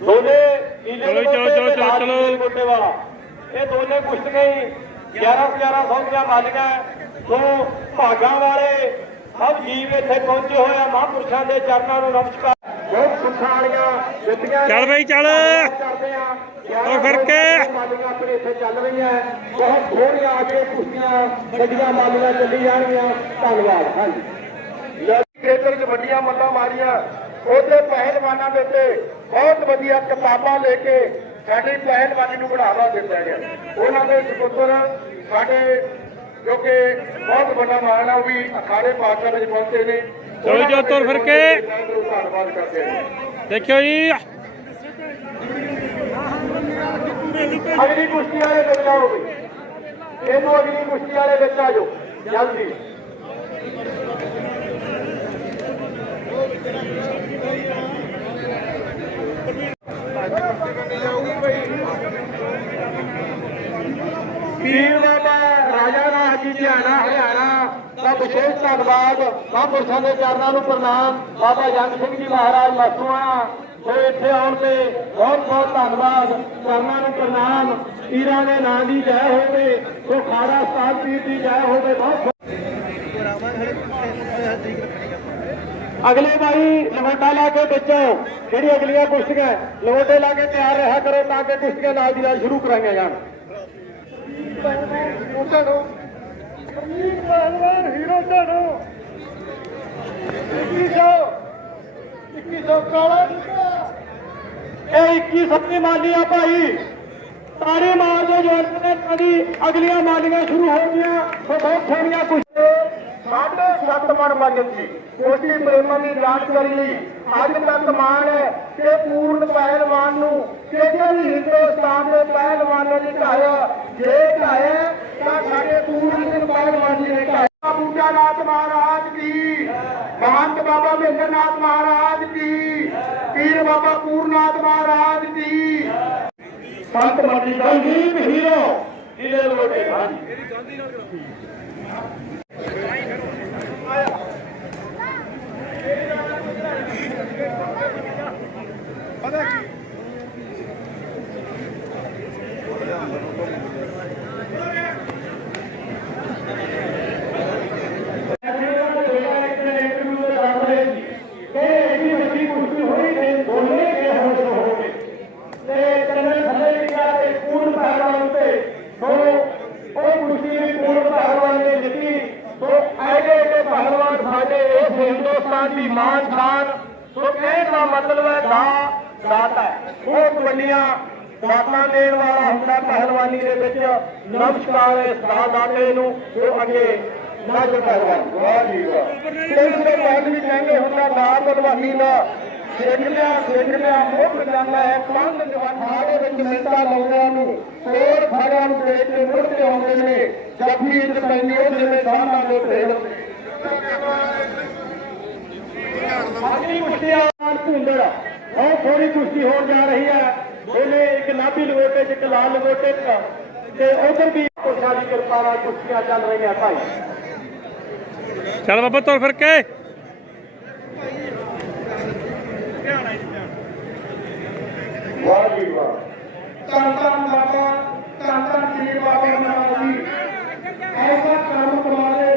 ਦੋਨੇ ਲੀਲੇ ਲੰਗੋਟੇ ਤੇ ਲਾਲ ਲੰਗੋਟੇ ਵਾਲਾ ਇਹ ਦੋਨੇ ਕੁਸ਼ਤੀਆਂ ਹੀ 1100 ਦੀਆਂ ਮਾਲੀਆਂ। ਸੋ ਭਾਗਾਂ ਵਾਲੇ ਸਭ ਜੀਵ ਇੱਥੇ ਪਹੁੰਚੇ ਹੋਏ ਆ। ਮਹਾਂਪੁਰਸ਼ਾਂ ਦੇ ਚਰਨਾਂ ਨੂੰ ਨਮਸਕਾਰ। ਬਹੁਤ ਸੁੱਖਾਂ ਵਾਲੀਆਂ ਦਿੱਤੀਆਂ ਚੱਲ ਬਈ ਚੱਲ ਕਰਦੇ ਆ और फिर के मालियां अपने इतने चल रही हैं। बहुत थोड़ियां आगे कुश्तियां गड्डियां मालियां चली जाएंगियां। धन्यवाद। हाँ जी खेतर च वड्डियां मल्लां मारियां ਉਹਦੇ ਪਹਿਲਵਾਨਾਂ ਦੇ ਉੱਤੇ ਬਹੁਤ ਵਧੀਆ ਕਿਤਾਬਾਂ ਲੈ ਕੇ ਸਾਡੀ ਪਹਿਲਵਾਨੀ ਨੂੰ ਬੜਾਵਾ ਦਿੱਤਾ ਗਿਆ। ਉਹਨਾਂ ਦੇ ਸੁਪੁੱਤਰ ਸਾਡੇ ਜੋ ਕਿ ਬਹੁਤ ਵੱਡਾ ਮਾਣ ਆ ਉਹ ਵੀ ਅਖਾੜੇ ਪਾਤਸ਼ਾਹ ਵਿੱਚ ਪਹੁੰਚੇ ਨੇ। ਚਲੋ ਜੋ ਤੁਰ ਫਿਰ ਕੇ ਧੰਨਵਾਦ ਕਰਦੇ ਨੇ। देखियो जी अगली कुश्ती वाले बच्चा हो गई। ये तो अगली कुश्ती वाले बच्चा जो जल्दी पीर बाबा राजा राज जी हरियाणा का विशेष धन्यवाद। महापुरुषों के चरणों को प्रणाम। बाबा जंग सिंह जी महाराज मासूआ तो इतने आने से बहुत बहुत धन्यवाद। चरणों को प्रणाम। पीरां के नाम की जय होवे, तो खाड़ा उस्ताद पीर की जय होवे। बहुत अगले भाई लवंडा ला के बचो जी अगलियां कुश्तियां लवंडे ला के तैयार रहा करो ताकि कुश्तियां नाल दी नाल शुरू कराइया जान। हीरो झाड़ो 2100 काला 2100 की माली आ भाई। तारी मार दो जो अगलियां मालियां शुरू हो गई। तो बहुत सोनिया कुछ 7.5 मन बजट ਸੀ ਕੁਸ਼ਤੀ ਪ੍ਰੇਮੀਆਂ ਦੀ ਜਾਣਕਾਰੀ ਲਈ ਅੱਜ ਤੱਕ ਮਾਣ ਹੈ ਕਿ ਪੂਰਨ ਪਹਿਲਵਾਨ ਨੂੰ ਕਿਸੇ ਵੀ ਹਿੰਦੁਸਤਾਨ ਦੇ ਪਹਿਲਵਾਨ ਨੇ ਦਿਖਾਇਆ। ਜੇ ਸੰਤ ਮੰਡੀ ਗੰਦੀਪ ਹੀਰੋ ਇਹਦੇ ਲੋਟੇ ਹਾਂਜੀ हिंदुस्तान की मान शान तो कहने का मतलब है दाता है बहुत बड़िया दाता देने वाला होंगे पहलवानी के विच नमस्कार है दाते नूं तो अगे नज पहलवान वाह जी वाह इसके बाद भी कहते होंगे ना बदमाशी ना सिख लिया मुख जाना है पंध जवानारे विच मिलता लोगों नूं तोड़ फाड़ा नूं देख के मुड़ते आउंदे ने जफ्फी इच पैंदी ओ जिवें साहां दे भेड़ अगली कुश्ती भूंदड़ और थोड़ी कुश्ती हो जा रही है बोले एक नाभी लगोटे एक लाल लगोटे उधर भी पुरुषों की कृपा नाल कुश्तियां चल रही है भाई चल बाबा तुर फिर के वाह जी वाह धन धन बाबा धन धन पीर बाबा नानक जी ऐसा कर्म करा दे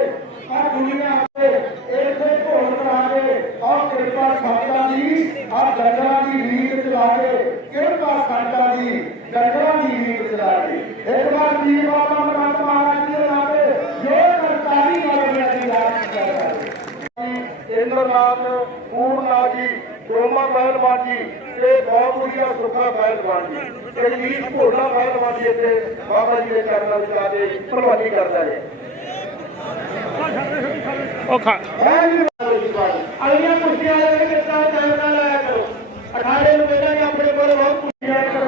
हर दुनिया ऐसे घोल करा दे और कृपा संता जी और डंगरा की रीत चला दे कृपा संता जी डंगरा की रीत चला दे एक बार पीर बाबा नानक महाराज जी ला दे जो सरकारी वाले की रात कर इंद्रनाथ पूर्णनाथ जी रोमा पहलवान जी बहुत बढ़िया सुखा पहलवान जी जगदीश भोला पहलवान जी इतने बाबा जी के चरणों में जाके भलवानी करता है अगलियां कुश्तियां लाया करो अखाड़े में बेटा अपने को बहुत कुश्तियां करो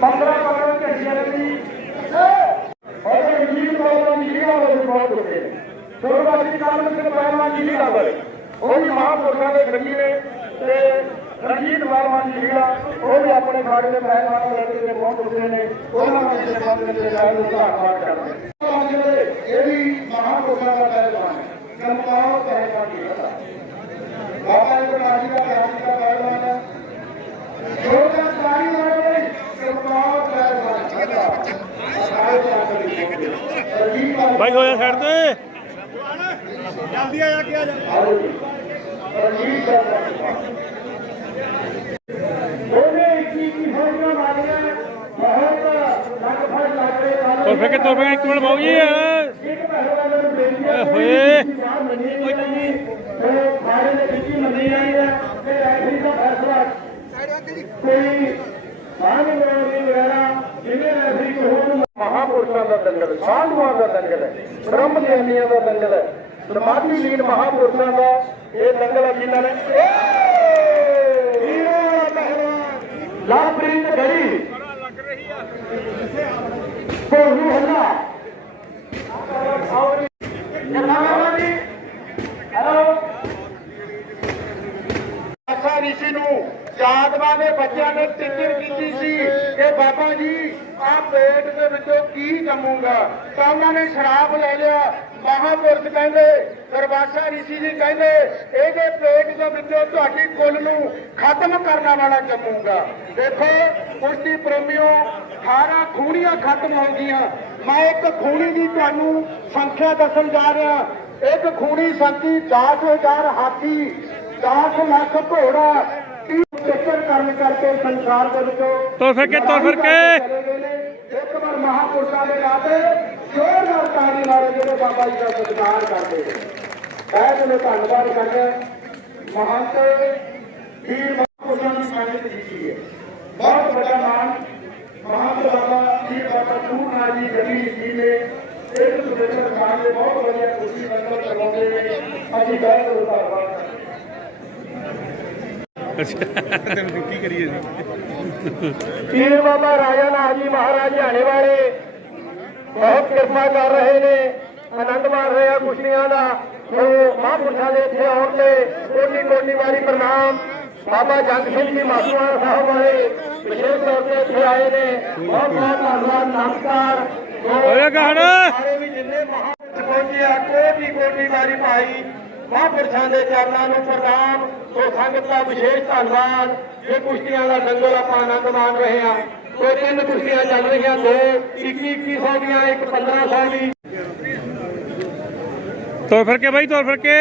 15 घंटियां लगी और रंजीत पहलवान जी बहुत होते हैं शुरुआती काल में पहलवान जी बराबर वो भी महापुरुषों के गंजी ने रंजीत पहलवान जी लीला वो भी अपने खाड़े में पहलवान लड़के बहुत होते हैं ये भी महापुरुषों का पहलवान है चमकाओ पहलवान जी बाबा राजी का पहलवान है छोटा सारी वाले चमकाओ पहलवान भाई हो जा साइड ते जल्दी आया किया जाए तुर फिर के एक मिनट बाबू जी महापुरुषों का दंगल साधुओं का दंगल है ब्रह्म ज्ञानियों का दंगल है समाधि लीन महापुरुषों का ये दंगल है जिन्होंने लाभप्रीत गढ़ी ऋषि यादवा के बच्चों ने टिकट की सी कि बाबा जी आप पेट के विचों की जमूंगा तो उन्होंने शराब ले लिया महापुरुष कहते दरबासा ऋषि जी कहते ये पेट के विचों तुहाडी कुल नूं खत्म करने वाला जमूंगा देखो कुश्ती प्रेमियों 18 खूनियां खत्म हो गई मैं एक खूनी की तुहानू संख्या दसन जा रहा एक खूनी संख्या 10,000 हाथी 10 लाख घोड़ा चक्कर करके संसार तो फिर के एक बार महापुरुषों के नाते जोरदार ताली मारे जो बाबा जी का सत्कार करते हैं धन्यवाद करते महंत वीर महापुरुषों की संगत जीती है बहुत बड़ा मान महंत बाबा वीर बाबा पूर्णनाथ जी जमीन जी ने एक सुरेंद्र खान ने बहुत बढ़िया खुशी लंगर करवाते अभी गए धन्यवाद पीर बाबा राजा नाथ जी महाराज हरियाणे वाले बहुत कृपा कर रहे ने आनंद मार रहे हैं कुश्तियां का तो महापुरुषों के इतने आने से कोटि कोटि वारी प्रणाम बाबा जंग सिंह जी मासूआना साहब वाले विशेष तौर पर इतने आए ने बहुत बहुत धन्यवाद नमस्कार सारे भी जिन्ने महापुरुष पहुंचे कोटि वारी भाई महापुरुषों के चरणों में प्रणाम। तो संगत का विशेष धन्यवाद। ये कुश्तियां का दंगल आप आनंद मान रहे हैं। तो 3 कुश्तियां चल रही हैं, 2 2100 दियां, एक 1500 की। तोड़ फिर के भाई, तोड़ फिर के।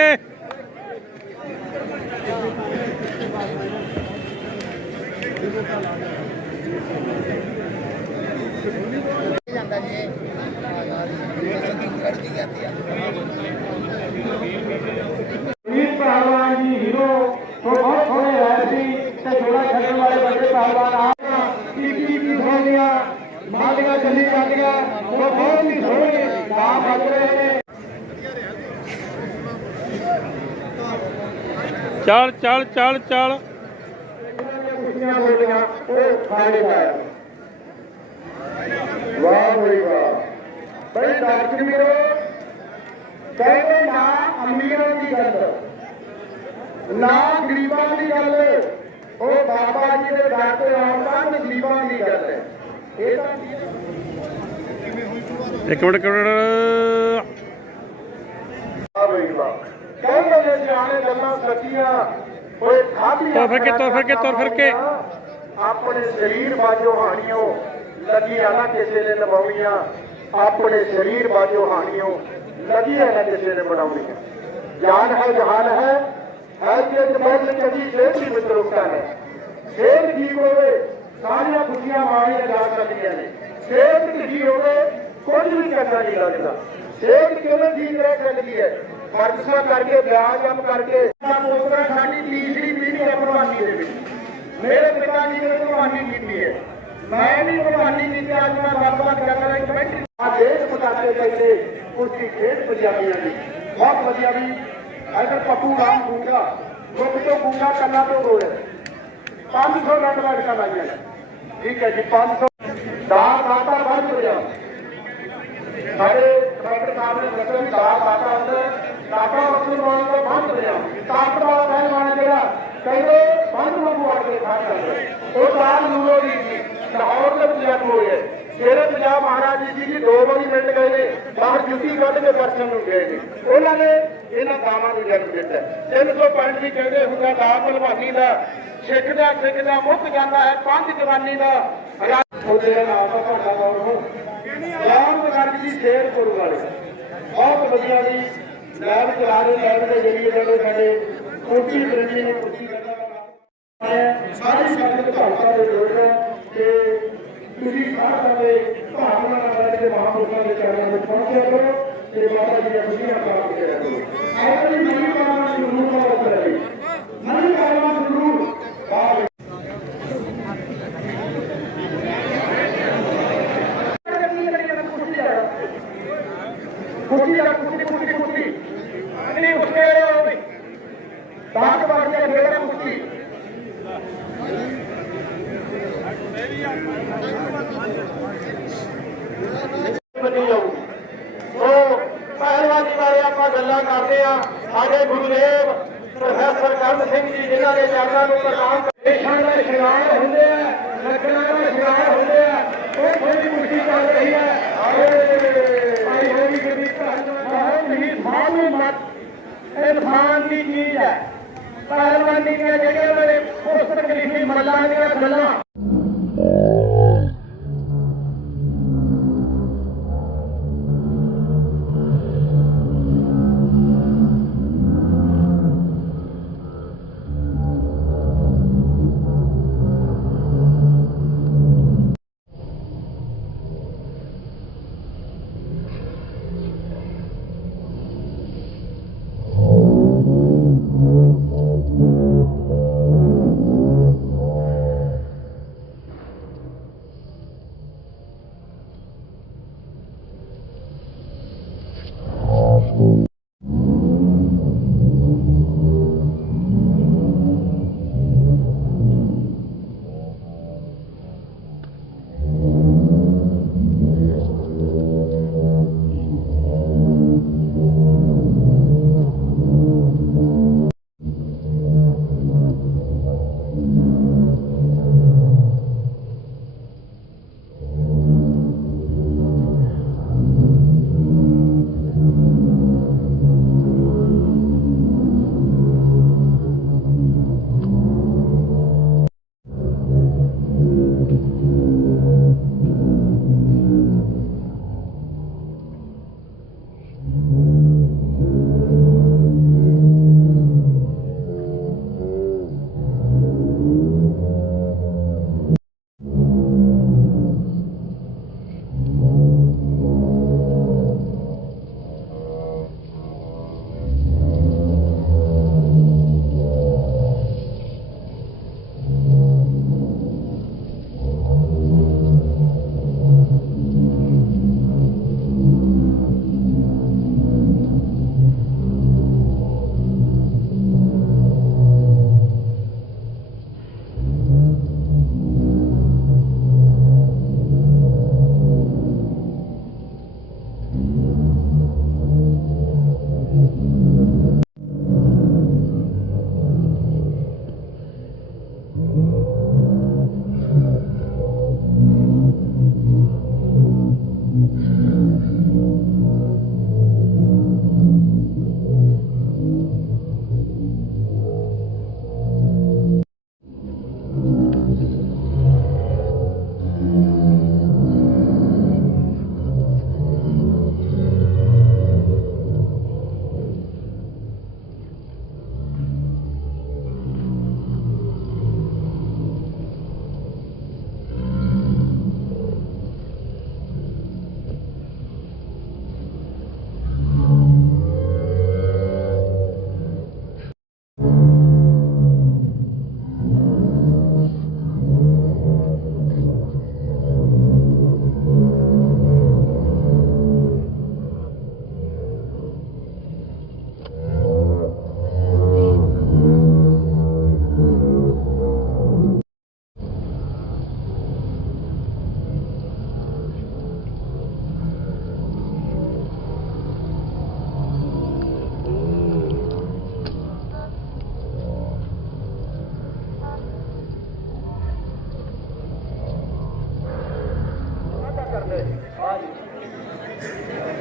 वीर पहलवान जी हीरो तो बहुत थोड़े है जोड़ा खेलने वाले बड़े पहलवान आएगा की हो गया मालिका चली जाएगा तो बहुत ही थोड़े काम बच रहे हैं। चल चल चल चल कुर्सियां बोलियां वो खाने का वाह भाई वाह भाई दर्शक मित्रों कहते ना अमीरों की गल ना गरीबों की गल वो बाबा जी के दर से आउण तां गरीबों की गल है। एक मिनट कहते सियाने गल्लां सच्चियां होए खाधी तोड़ फिर के अपने शरीर बाजो हानियों लगी आना किसी ने निभाउणियां अपने शरीर बाजो हानियों लगी है ना किसी ने बनाउणी जान है जहान है जे जबल कभी सेहत की मित्रुकता है। सेहत ठीक होवे सारिया खुशियां माणियां जा सकदियां ने। सेहत ठीक होवे कुछ भी करना नहीं लगता। सेहत किवें ठीक रह सकती है वर्जिशां करके व्यायाम करके। पोतरा साडी तीसरी पीढ़ी है प्रवासी दे विच। मेरे पिता जी ने प्रवासी की है, मैं भी प्रवासी की आज मैं बात करना एक मिनट देश बताते कहते उसकी खेत पंजाबियों की बहुत वधिया भी अगर पप्पू राम गूंगा रुख तो गूंगा कन्ना तो रोए 500 रन बैठका लाइया ठीक है जी 500 दाल खाता बंद हो जाओ सारे डॉक्टर साहब ने दस्या भी दाल खाता अंदर काटा वसूल होने को बंद हो जाओ ताकत वाला रहने वाला जरा कहते बंद लोगों आके खा कर वो दाल नूरो दी लाहौर से पंजाब हो गए शेरे पंजाब महाराज जी की 2 वारी मिल गए ने बाहर जुटी कढ़ के दर्शन गए ने उन्होंने इन्होंने दावां को जन्म दिता। 300 पॉइंट भी कहते हुआ दा भलवानी का सिख का मुक्त जाता है 5 जवानी का नाम राम गढ़ जी शेरपुर वाले बहुत वधिया जी लैब चला रहे लैब के जरिए ਜਿਹੜੇ ਸਾਡੇ ਕੋਟੀ ਬਰਜੀ ਨੇ ਕੁਰਸੀ ਸਾਰੀ ਸੰਗਤ ਭਾਰਤਾਂ ਦੇ ਲੋਕ ਤੇ ਤੁਸੀਂ ਸਾਰਿਆਂ ਦੇ ਭਾਵਨਾ ਨਾਲ ਜਿਹੜੇ ਮਹਾਂਪੁਰਸ਼ਾਂ ਦੇ ਚਰਨਾਂ ਵਿੱਚ ਪਹੁੰਚਿਆ ਕਰੋ ਤੇ ਮਾਤਾ ਜੀ ਦੀਆਂ ਖੁਸ਼ੀਆਂ ਪ੍ਰਾਪਤ ਕਰਿਆ ਕਰੋ। ਆਪਣੀ ਮਨੀ ਕਾਮਨਾ ਜ਼ਰੂਰ ਪ੍ਰਾਪਤ ਕਰੇ ਮਨੀ ਕਾਮਨਾ ਜ਼ਰੂਰ ਬਾਹਰ कुश्ती अगली उसके बाग बाग के बेड़ा कुश्ती बनी जाऊगी। तो पहलवानी बारे आप गल्लां करते हैं साडे गुरुदेव प्रोफैसर करम सिंह जी जिन्हां ने चरणां नूं प्रणाम देशां दा शिंगार हुंदे आ लखनां दा शिंगार हुंदे आ ਉਹ थोड़ी कुश्ती चल रही है भाई होगी कभी बहुत ही मालूमात इंसान की चीज है। पहलवानी के जगह मेरे उस तकलीफी मल्ला गल्लां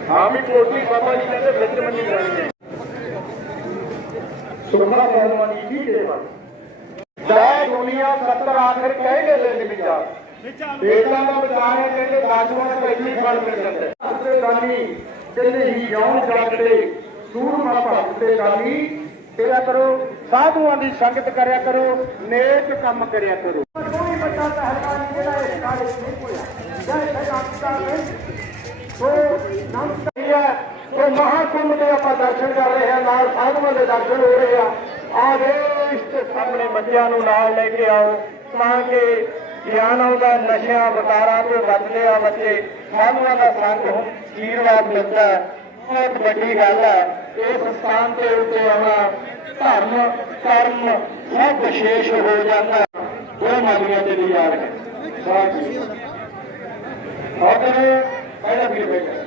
ਹਾਂ ਵੀ ਕੋਟੀ ਬਾਬਾ ਜੀ ਕਹਿੰਦੇ ਵਿੱਚ ਮੰਨੀ ਜਾਣੀ ਹੈ ਸੁਖਨਾ ਪਹਿਲਵਾਨੀ ਜੀ ਦੇ ਵੱਲ ਜੈ ਦੁਨੀਆ 70 ਆਖਰ ਕਹਿ ਗਏ ਨੇ ਵਿਚਾਰ ਬੇਟਾ ਦਾ ਵਿਚਾਰ ਹੈ ਕਹਿੰਦੇ ਬਾਜੂਆਂ ਦਾ ਪਹਿਲੀ ਫਲ ਮਿਲ ਜਾਂਦਾ ਤੇ ਦਾਨੀ ਕਹਿੰਦੇ ਹੀ ਜਿਉਂ ਜਾਗਦੇ ਸੂਰਮਾ ਭਗਤ ਤੇ ਦਾਨੀ ਤੇਰਾ ਕਰੋ ਸਾਧੂਆਂ ਦੀ ਸੰਗਤ ਕਰਿਆ ਕਰੋ ਨੇਕ ਕੰਮ ਕਰਿਆ ਕਰੋ ਕੋਈ ਵੱਡਾ ਪਹਿਲਵਾਨ ਜਿਹੜਾ ਇਸ ਕਾਲ ਵਿੱਚ ਨਹੀਂ ਹੋਇਆ ਜੈ ਸਜਾਤਾ ਨੇ ਸੋ ਮਹਾਕੁੰਭ ਦੇ ਆਪਾਂ ਦਰਸ਼ਨ ਕਰ ਰਹੇ ਹਾਂ ਨਾਲ ਸਾਧੂਆਂ ਦੇ ਦਰਸ਼ਨ ਹੋ ਰਹੇ ਆ ਆਗੇ ਇਸ ਦੇ ਸਾਹਮਣੇ ਬੱਚਿਆਂ ਨੂੰ ਨਾਲ ਲੈ ਕੇ ਆਓ ਤਾਂ ਕਿ ਗਿਆਨ ਆਉਂਦਾ ਨਸ਼ਿਆਂ ਵਿਕਾਰਾਂ ਤੋਂ ਬਚਦੇ ਆ ਬੱਚੇ ਸਾਧੂਆਂ ਦਾ ਸੰਗ ਆਸ਼ੀਰਵਾਦ ਮਿਲਦਾ ਬਹੁਤ ਵੱਡੀ ਗੱਲ ਹੈ ਇਸ ਸਥਾਨ ਦੇ ਉੱਤੇ ਆਉਣਾ ਧਰਮ ਕਰਮ ਸਭ ਵਿਸ਼ੇਸ਼ ਹੋ ਜਾਂਦਾ ਉਹ ਮਾਲੀਆਂ ਦੇ ਲਈ ਯਾਦ ਹੈ ਸਾਥੀ ਔਰ ਪਹਿਲਾਂ ਵੀ ਬੈਠਾ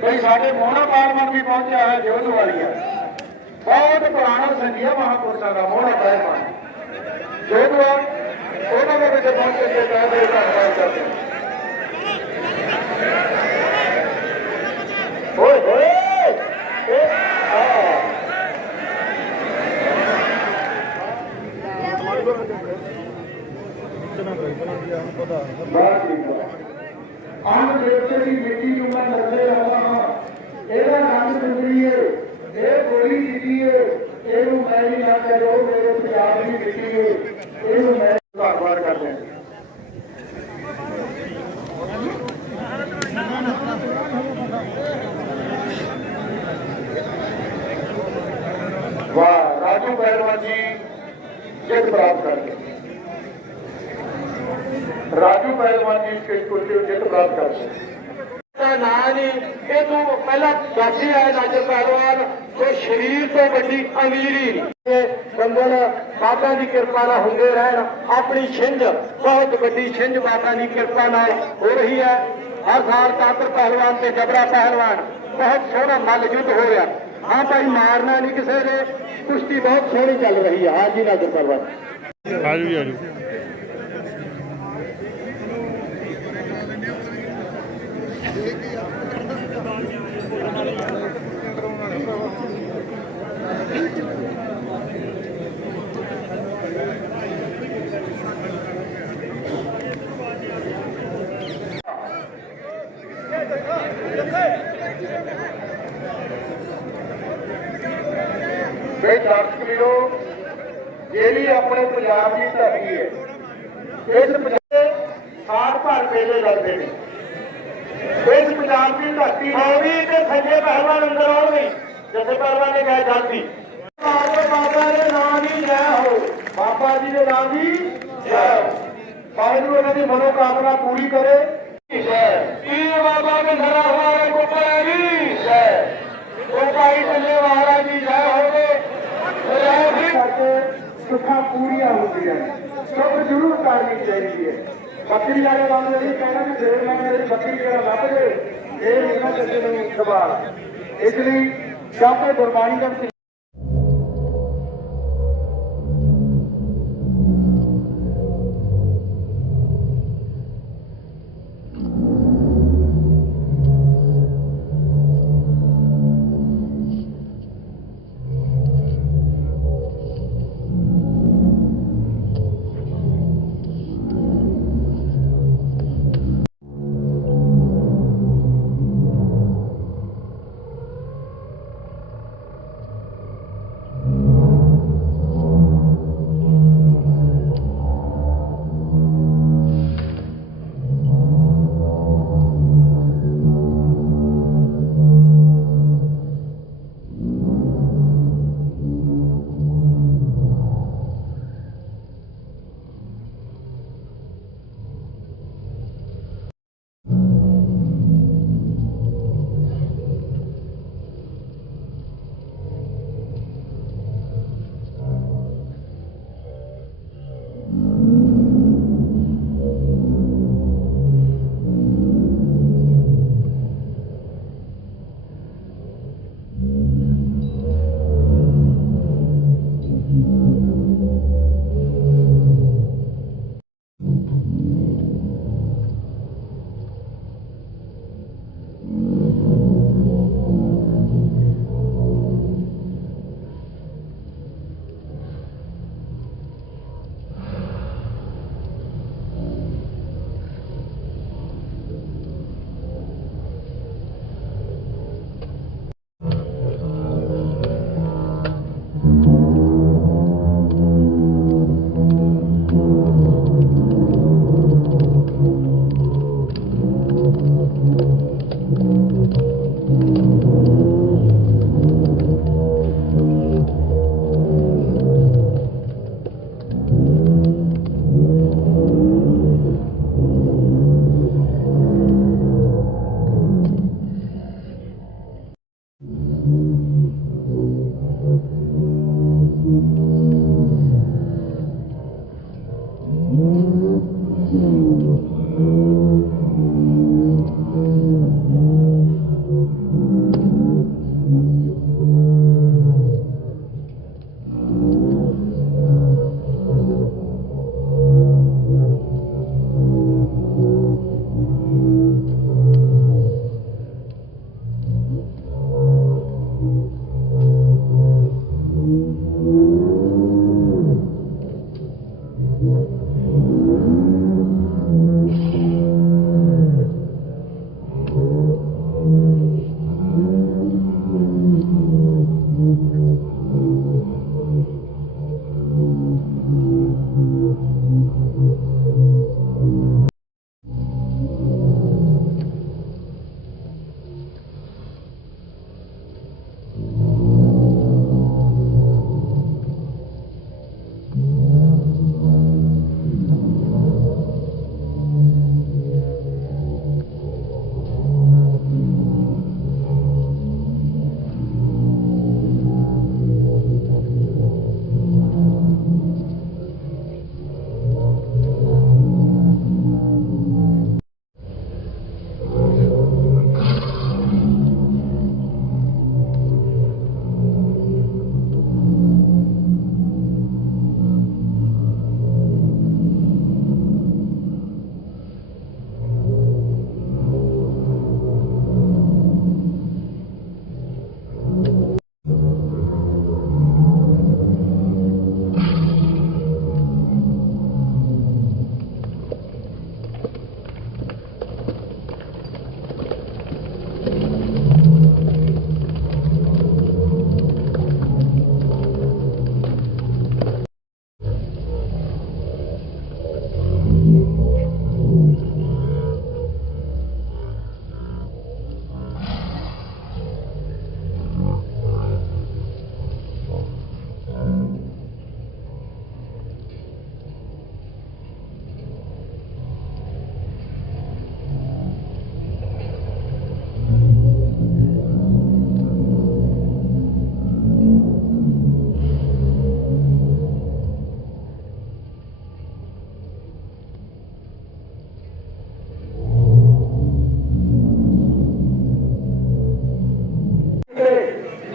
ਕੋਈ ਸਾਡੇ ਮੋਹਣਾ ਪਾਰਮਨ ਵੀ ਪਹੁੰਚਿਆ ਹੈ ਜੋਧ ਵਾਲੀਆ ਬਹੁਤ ਪੁਰਾਣਾ ਸੰਗੀਆ ਮਹਾਪੁਰਸ਼ਾਂ ਦਾ ਮੋਹਣਾ ਪਾਰਮਨ ਜੋਧਵਾਲ ਉਹਨਾਂ ਦੇ ਵਿੱਚ ਪਹੁੰਚ ਕੇ ਕਹਿੰਦੇ ਧੰਨਵਾਦ ਕਰਦੇ ਓਏ ਹੋਏ ਅੰਨ ਦੇਵਤੇ ਦੀ ਮਿੱਟੀ ਨੂੰ ਮੈਂ ਨਜ਼ਰੇ ਲਾਉਂਦਾ ਹਾਂ ਇਹਦਾ ਰੰਗ ਸੁੰਦਰੀ ਏ ਇਹ ਗੋਲੀ ਦਿੱਤੀ ਏ ਇਹਨੂੰ ਮੈਂ ਵੀ ਨਾ ਕਰੋ ਮੇਰੇ ਪੰਜਾਬ ਦੀ ਮਿੱਟੀ ਏ ਇਹਨੂੰ ਮੈਂ ਧੰਨਵਾਦ ਕਰਦੇ ਹਾਂ ਵਾਹ ਰਾਜੂ ਪਹਿਲਵਾਨ ਜੀ ਜਿੱਤ ਪ੍ਰਾਪਤ ਕਰਦੇ ਰਾਜੂ ਪਹਿਲਵਾਨ ਜੀ ਇਸ ਕੁਰਸੀ ਨੂੰ ਜਿੱਤ ਪ੍ਰਾਪਤ ਕਰਦੇ ਨਾਂ ਨਹੀਂ ਇਹ ਤੋਂ ਪਹਿਲਾਂ ਦੱਸੀ ਆਇਆ ਰਾਜੂ ਪਹਿਲਵਾਨ ਕੋਈ ਸਰੀਰ ਤੋਂ ਵੱਡੀ ਅਮੀਰੀ ਨਹੀਂ ਬੰਦਨ ਬਾਬਾ ਦੀ ਕਿਰਪਾ ਨਾਲ ਹੁੰਦੇ ਰਹਿਣ ਆਪਣੀ ਛਿੰਝ ਬਹੁਤ ਵੱਡੀ ਛਿੰਝ ਬਾਬਾ ਦੀ ਕਿਰਪਾ ਨਾਲ ਹੋ ਰਹੀ ਹੈ ਹਰ ਸਾਲ ਕਾਤਰ ਪਹਿਲਵਾਨ ਤੇ ਜਬਰਾ ਪਹਿਲਵਾਨ ਬਹੁਤ ਸੋਹਣਾ ਮੱਲ ਯੁੱਧ ਹੋ ਰਿਹਾ ਹਾਂ ਭਾਈ ਮਾਰਨਾ ਨਹੀਂ ਕਿਸੇ ਨੇ ਕੁਸ਼ਤੀ ਬਹੁਤ ਸੋਹਣੀ ਚੱਲ ਰਹੀ ਹੈ ਹਾਂਜੀ ਰਾਜੂ ਪਹਿਲਵਾਨ ਆਜੂ ਆਜੂ ਬਈ ਦਰਸ਼ਕ ਵੀਰੋ ਜਿਹੜੀ ਆਪਣੇ ਪੰਜਾਬ ਦੀ ਧਰਤੀ ਹੈ ਇਸ ਪੰਜਾਬ ਸਾਲ ਭਰ ਮੇਲੇ ਲੱਗਦੇ ਨੇ ਇਸ ਪੰਜਾਬ ਦੀ ਧਰਤੀ ਹੋਵੀ ਤੇ ਸੱਜੇ ਪਹਿਲਵਾਨ ਅੰਦਰ ਆਉਣਗੇ ਜਿੱਥੇ ਪਹਿਲਵਾਨ ਨੇ ਗਏ ਜਾਂਦੀ ਬਾਬਾ ਦੇ ਨਾਮ ਦੀ ਜੈ ਹੋ ਬਾਬਾ ਜੀ ਦੇ ਨਾਮ ਦੀ ਜੈ ਹੋ ਵਾਹਿਗੁਰੂ ਉਹਨਾਂ ਦੀ ਮਨੋਕਾਮਨਾ ਪੂਰੀ ਕਰੇ ਜੈ ਪੀਰ ਬਾਬਾ ਦੇ ਘਰ ਹਮਾਰੇ ਗੋਪਾਲ ਜੀ ਜੈ ਗੋਪਾਈ ਚੱਲੇ ਮਹਾਰਾਜ ਦੀ ਜੈ ਹੋਵੇ ਕਰਕੇ ਸੁੱਖਾਂ ਪੂਰੀਆਂ ਹੁੰਦੀਆਂ ਨੇ ਸਭ ਜ਼ਰੂਰ ਕਰਨੀ ਚਾਹੀਦੀ ਹੈ ਬੱਕਰੀ ਵਾਲੇ ਬੰਦ ਜਿਹੜੀ ਕਹਿੰਦਾ ਵੀ ਦੇਰ ਮੈਂ ਮੇਰੀ ਬੱਕਰੀ ਜਿਹੜਾ ਲੱਭ ਜੇ ਇਹ ਇਹਨਾਂ ਜੱਗੇ ਨੂੰ ਸਵਾਲ ਇਸ ਲਈ ਜਾਪੇ ਗੁਰਬਾਣੀ ਦਾ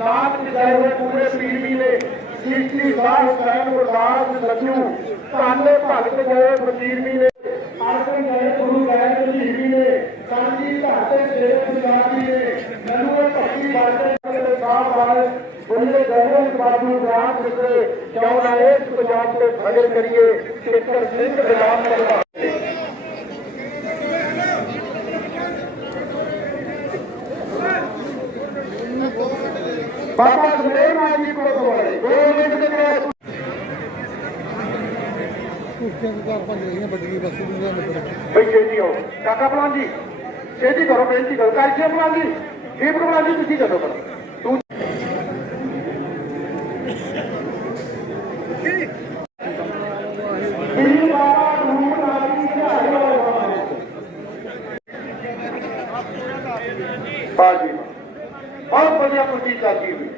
नाथ जाए हुए पूरे पीढ़ी ने शीशी साह सैन गुरदास लज्जू काले भगत गए फकीर भी ने अर्जन गए गुरु नानक जी ने कांजी घाटे शेर पंजाब जी ने ननुए भक्ति बाटे साहब वाले बुल्ले गए बाबू रात निकले क्यों ना एक पंजाब के भजन करिए शेखर सिंह गुलाम करवा बाबा सुरेश जी को बोले 2 मिनट के लिए भाई छेती हो काका भलवान जी छेती करो बेनती करो काशी भलवान जी दीप भलवान जी तुम चलो करो तू बहुत बढ़िया कुर्सी चलती हुई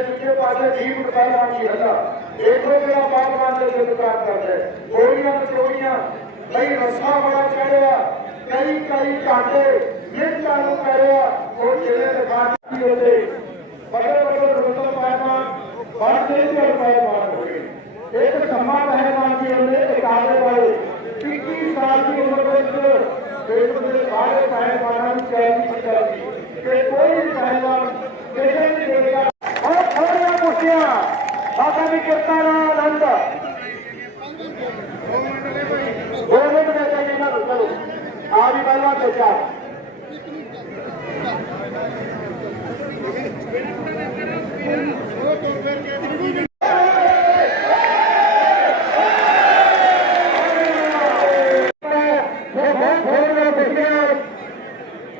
दूसरे पास दीप भगवान जी है देखो मेरा बागवान से दुकान करते गोलियां कचौड़ियां कई रस्सा बड़ा चढ़िया कई कई कांटे ये चालू करिया वो जिले दुकान होते बड़े बड़े रुपये पैमान बढ़ते पैमान हो गए एक सम्मा पहलवान जी होने एक आने वाले 21 साल की उम्र में देश के सारे पहलवान चैन चलती कि कोई पहलवान देश नहीं देगा और थोड़िया कुर्सियां बाबा की कृपा आनंद 2 मिनट में चाहिए ना चलो आज ही पहलवान से चार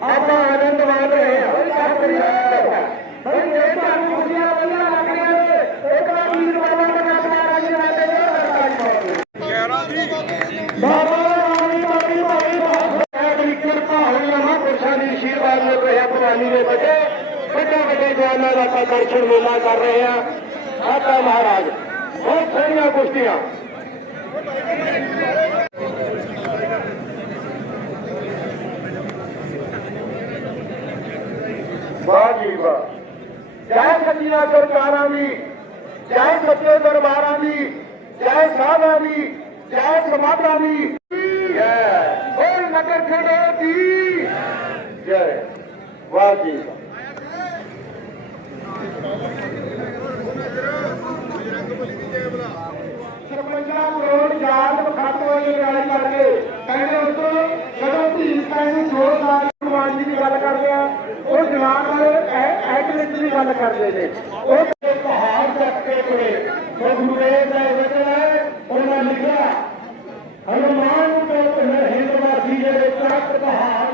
आप आनंद मान रहे हैं आशीर्वाद मिल रहे हैं भवानी के बच्चे बड़े बड़े जवानों का दर्शन मेला कर रहे हैं माता महाराज बहुत सारिया कुश्तियां ਦੀਆਂ ਸਰਕਾਰਾਂ ਦੀ, ਜੈ ਸੱਚੇ ਦਰਬਾਰਾਂ ਦੀ, ਜੈ ਸਾਧਾਂ ਦੀ, ਜੈ ਸਮਾਧਾਂ ਦੀ ਜੈ, ਬੋਲ ਨਗਰ ਖੇੜੇ ਦੀ ਜੈ। ਵਾਹ ਜੀ ਸਰਪੰਚਾਂ ਕਰੋੜ ਯਾਦ ਖਾਤੋਂ ਦੀ ਲੜਾਈ ਕਰਕੇ ਕਹਿੰਦੇ ਉਦੋਂ ਜਦੋਂ ਧੀ ਭੈਣ ਨੂੰ 2 ਸਾਲ ਜਵਾਨੀ ਦੀ ਗੱਲ ਕਰਦੇ ਆ, ਉਹ ਜਵਾਨ ਵਾਲੇ ਐਕਟ ਦੀ ਗੱਲ ਕਰਦੇ ਨੇ। ਉਹ ਪਹਾੜ ਚੱਕ ਕੇ ਕੋਲੇ ਗੁਰੂਦੇਵ ਦਾ ਵਚਨ ਹੈ, ਉਹਨਾਂ ਲਿਖਿਆ ਹਨੂਮਾਨ ਤੋਂ ਹਿੰਦਵਾਸੀ ਜਿਹੜੇ ਚੱਕ ਪਹਾੜ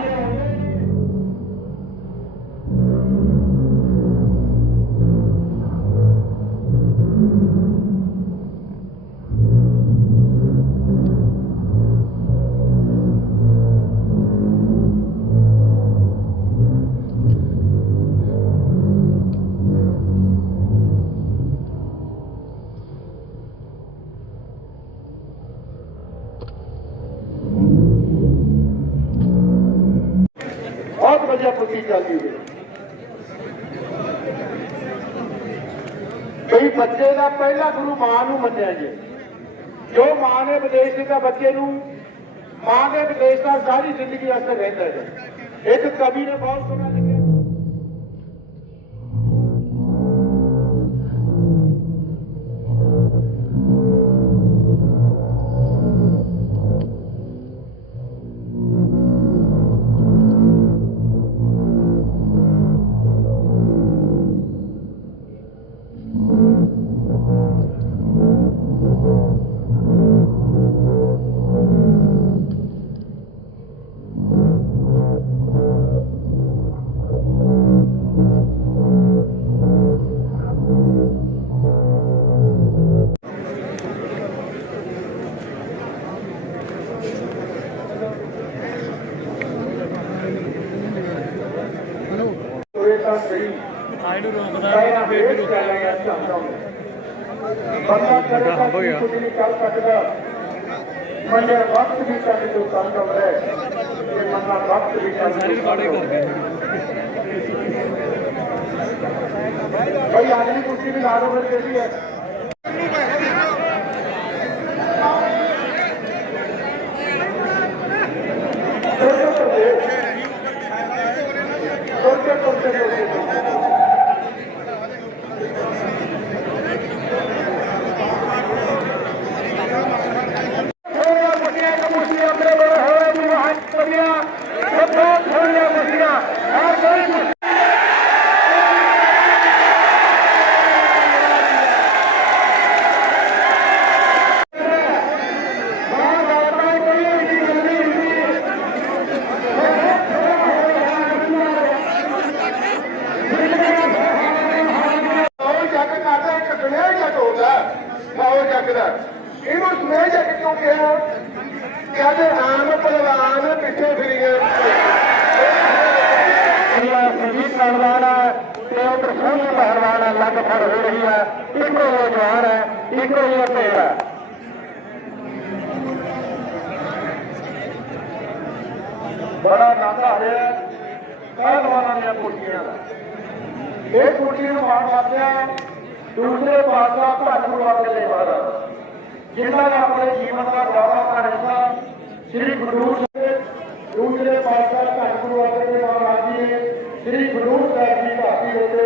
बहुत बढ़िया खुशी चलती है। कई बच्चे का पहला गुरु मां नूं मन्निया जी, जो मां ने विदेश का बच्चे नूं मां के विदेश का सारी जिंदगी वास्ते रहता है। एक कवि ने बहुत सोहना लिखा, ਬੰਦਾ ਕਰੇ ਤਾਂ ਕੁਝ ਨਹੀਂ ਕਰ ਸਕਦਾ, ਮੰਨਿਆ ਵਕਤ ਵੀ ਸਾਡੇ ਤੋਂ ਤੰਗ ਹੈ, ਇਹ ਮੰਨਾ ਵਕਤ ਵੀ ਸਾਡੇ ਤੋਂ ਤੰਗ ਹੈ। ਭਾਈ ਆਦਮੀ ਕੁਰਸੀ ਵੀ ਲਾ ਦੋ ਫਿਰ ਕਿਹਦੀ ਹੈ। ਇਹਨੂੰ ਸਮੇਂ ਜੱਟ ਕਿਉਂ ਕਿਹਾ ਕਿ ਅੱਜ ਆਮ ਪਹਿਲਵਾਨ ਪਿੱਛੇ ਫਿਰੀ ਗਏ। ਸੰਜੀਤ ਪਹਿਲਵਾਨ ਤੇ ਉਧਰ ਸੋਹਣੀ ਪਹਿਲਵਾਨ ਲੱਗ ਫੜ ਹੋ ਰਹੀ ਹੈ, ਇੱਕੋ ਨੌਜਵਾਨ ਹੈ, ਇੱਕੋ ਹੀ ਢੇਰ ਹੈ। ਬੜਾ ਆਨੰਦ ਆ ਰਿਹਾ ਪਹਿਲਵਾਨਾਂ ਦੀਆਂ ਕੁਰਸੀਆਂ ਦਾ। ਇਹ ਕੁਰਸੀ ਨੂੰ ਮਾਣ ਵਾਸਤੇ ਦੂਸਰੇ ਪਾਤਸ਼ਾਹ ਭੱਟ ਮੁਕਾਬਲੇ ਦੇ ਬਾਅਦ ਜਿਨ੍ਹਾਂ ਨੇ ਆਪਣੇ ਜੀਵਨ ਦਾ ਦਾਅਵਾ ਕਰ ਦਿੱਤਾ, ਸ੍ਰੀ ਗੁਰੂ ਦੂਸਰੇ ਪਾਤਸ਼ਾਹ ਭੱਟ ਮੁਕਾਬਲੇ ਦੇ ਬਾਅਦ ਜੀ ਨੇ ਸ੍ਰੀ ਗੁਰੂ ਸਾਹਿਬ ਜੀ ਘਾਟੀ ਹੋਤੇ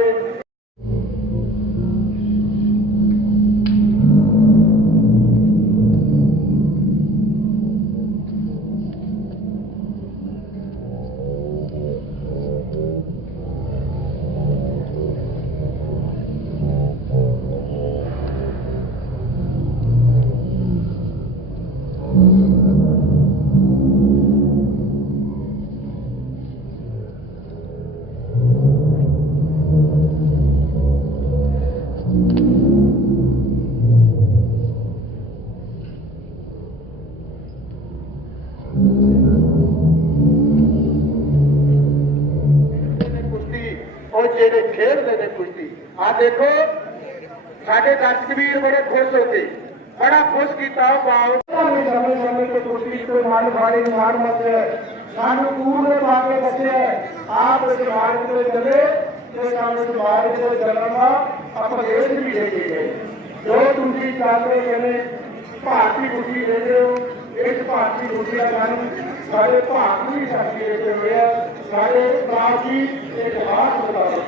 ਜਿਹੜੇ ਖੇਡਦੇ ਨੇ ਕੁਸ਼ਤੀ। ਆ ਦੇਖੋ ਸਾਡੇ ਦਰਸ਼ਕ ਵੀਰ ਬੜੇ ਖੁਸ਼ ਹੋ ਗਏ, ਬੜਾ ਖੁਸ਼ ਕੀਤਾ ਸਮੇਂ ਸਮੇਂ ਤੇ ਕੁਸ਼ਤੀ ਕੋਈ ਮਨ ਭਾਰੀ ਨਿਸ਼ਾਨ ਮੱਥੇ ਸਾਨੂੰ ਦੂਰ ਦੇ ਬਾਗੇ ਬੱਚੇ ਆਪ ਇਸ ਮਾਰਗ ਤੇ ਚੱਲੇ ਤੇ ਸਾਨੂੰ ਇਸ ਮਾਰਗ ਤੇ ਚੱਲਣਾ ਉਪਦੇਸ਼ ਵੀ ਦੇ ਕੇ ਗਏ। ਜੋ ਤੁਸੀਂ ਚਾਹਦੇ ਕਹਿੰਦੇ ਭਾਰਤੀ ਗੁੱਡੀ ਦੇ ਦਿਓ, ਇਸ ਭਾਰਤੀ ਗੁੱਡੀ ਦਾ ਨਾਮ ਸਾਡੇ ਭਾਰਤ ਦੀ ਸ਼ਕਤੀ ਦੇ ਕੇ ਹੋਇਆ। ਸਾਡੇ ਪ੍ਰਾਚੀ ਇਤਿਹਾਸ ਬਤਾਓ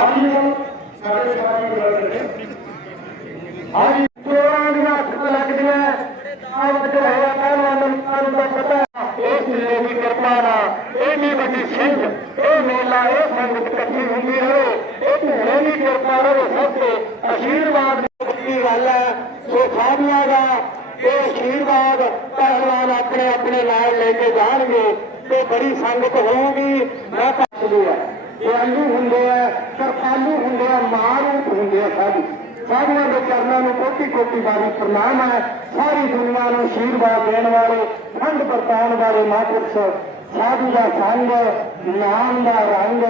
ਅੱਜ ਸਾਡੇ ਸਾਰੀ ਗੱਲ ਨੇ ਅੱਜ ਚੋਰਾਂ ਦੀਆਂ ਅੱਖਾਂ ਲੱਗਦੀਆਂ ਆਪ ਹੋਇਆ ਪਹਿਲਾਂ ਲੋਕਾਂ ਨੂੰ ਪਤਾ ਇਸ ਮੇਲੇ ਦੀ ਕਿਰਪਾ ਨਾਲ ਇੰਨੀ ਵੱਡੀ ਸਿੰਘ ਇਹ ਮੇਲਾ ਇਹ ਸੰਗਤ ਇਕੱਠੀ ਹੁੰਦੀ ਹੈ। ਇਹ ਧੂਣੇ ਦੀ ਕਿਰਪਾ ਰਹੇ ਸਭ ਤੇ ਆਸ਼ੀਰਵਾਦ ਦੀ ਗੱਲ ਹੈ। ਸੋ ਸਾਧੂਆਂ ਦਾ ਇਹ ਆਸ਼ੀਰਵਾਦ ਪਹਿਲਵਾਨ ਆਪਣੇ ਆਪਣੇ ਨਾਲ ਲੈ ਕੇ ਜਾਣਗੇ ਤੇ ਬੜੀ ਸੰਗਤ ਹੋਊਗੀ। ਮੈਂ ਪੁੱਛਦੀ ਹੈ ਆਲੂ ਹੁੰਦੇ ਆ, ਕਰਤਾਲੂ ਹੁੰਦੇ ਆ, ਮਾਂ ਰੂਪ ਹੁੰਦੇ ਆ। ਸਾਧੂਆਂ ਦੇ ਚਰਨਾਂ ਨੂੰ ਕੋਟੀ ਕੋਟੀ ਵਾਰੀ ਪ੍ਰਣਾਮ ਹੈ। ਸਾਰੀ ਦੁਨੀਆ ਨੂੰ ਆਸ਼ੀਰਵਾਦ ਦੇਣ ਵਾਲੇ ਠੰਡ ਵਰਤਾਉਣ ਵਾਲੇ ਮਹਾਂਪੁਰਸ਼ ਸਾਧੂ ਦਾ ਸੰਗ ਨਾਮ ਦਾ ਰੰਗ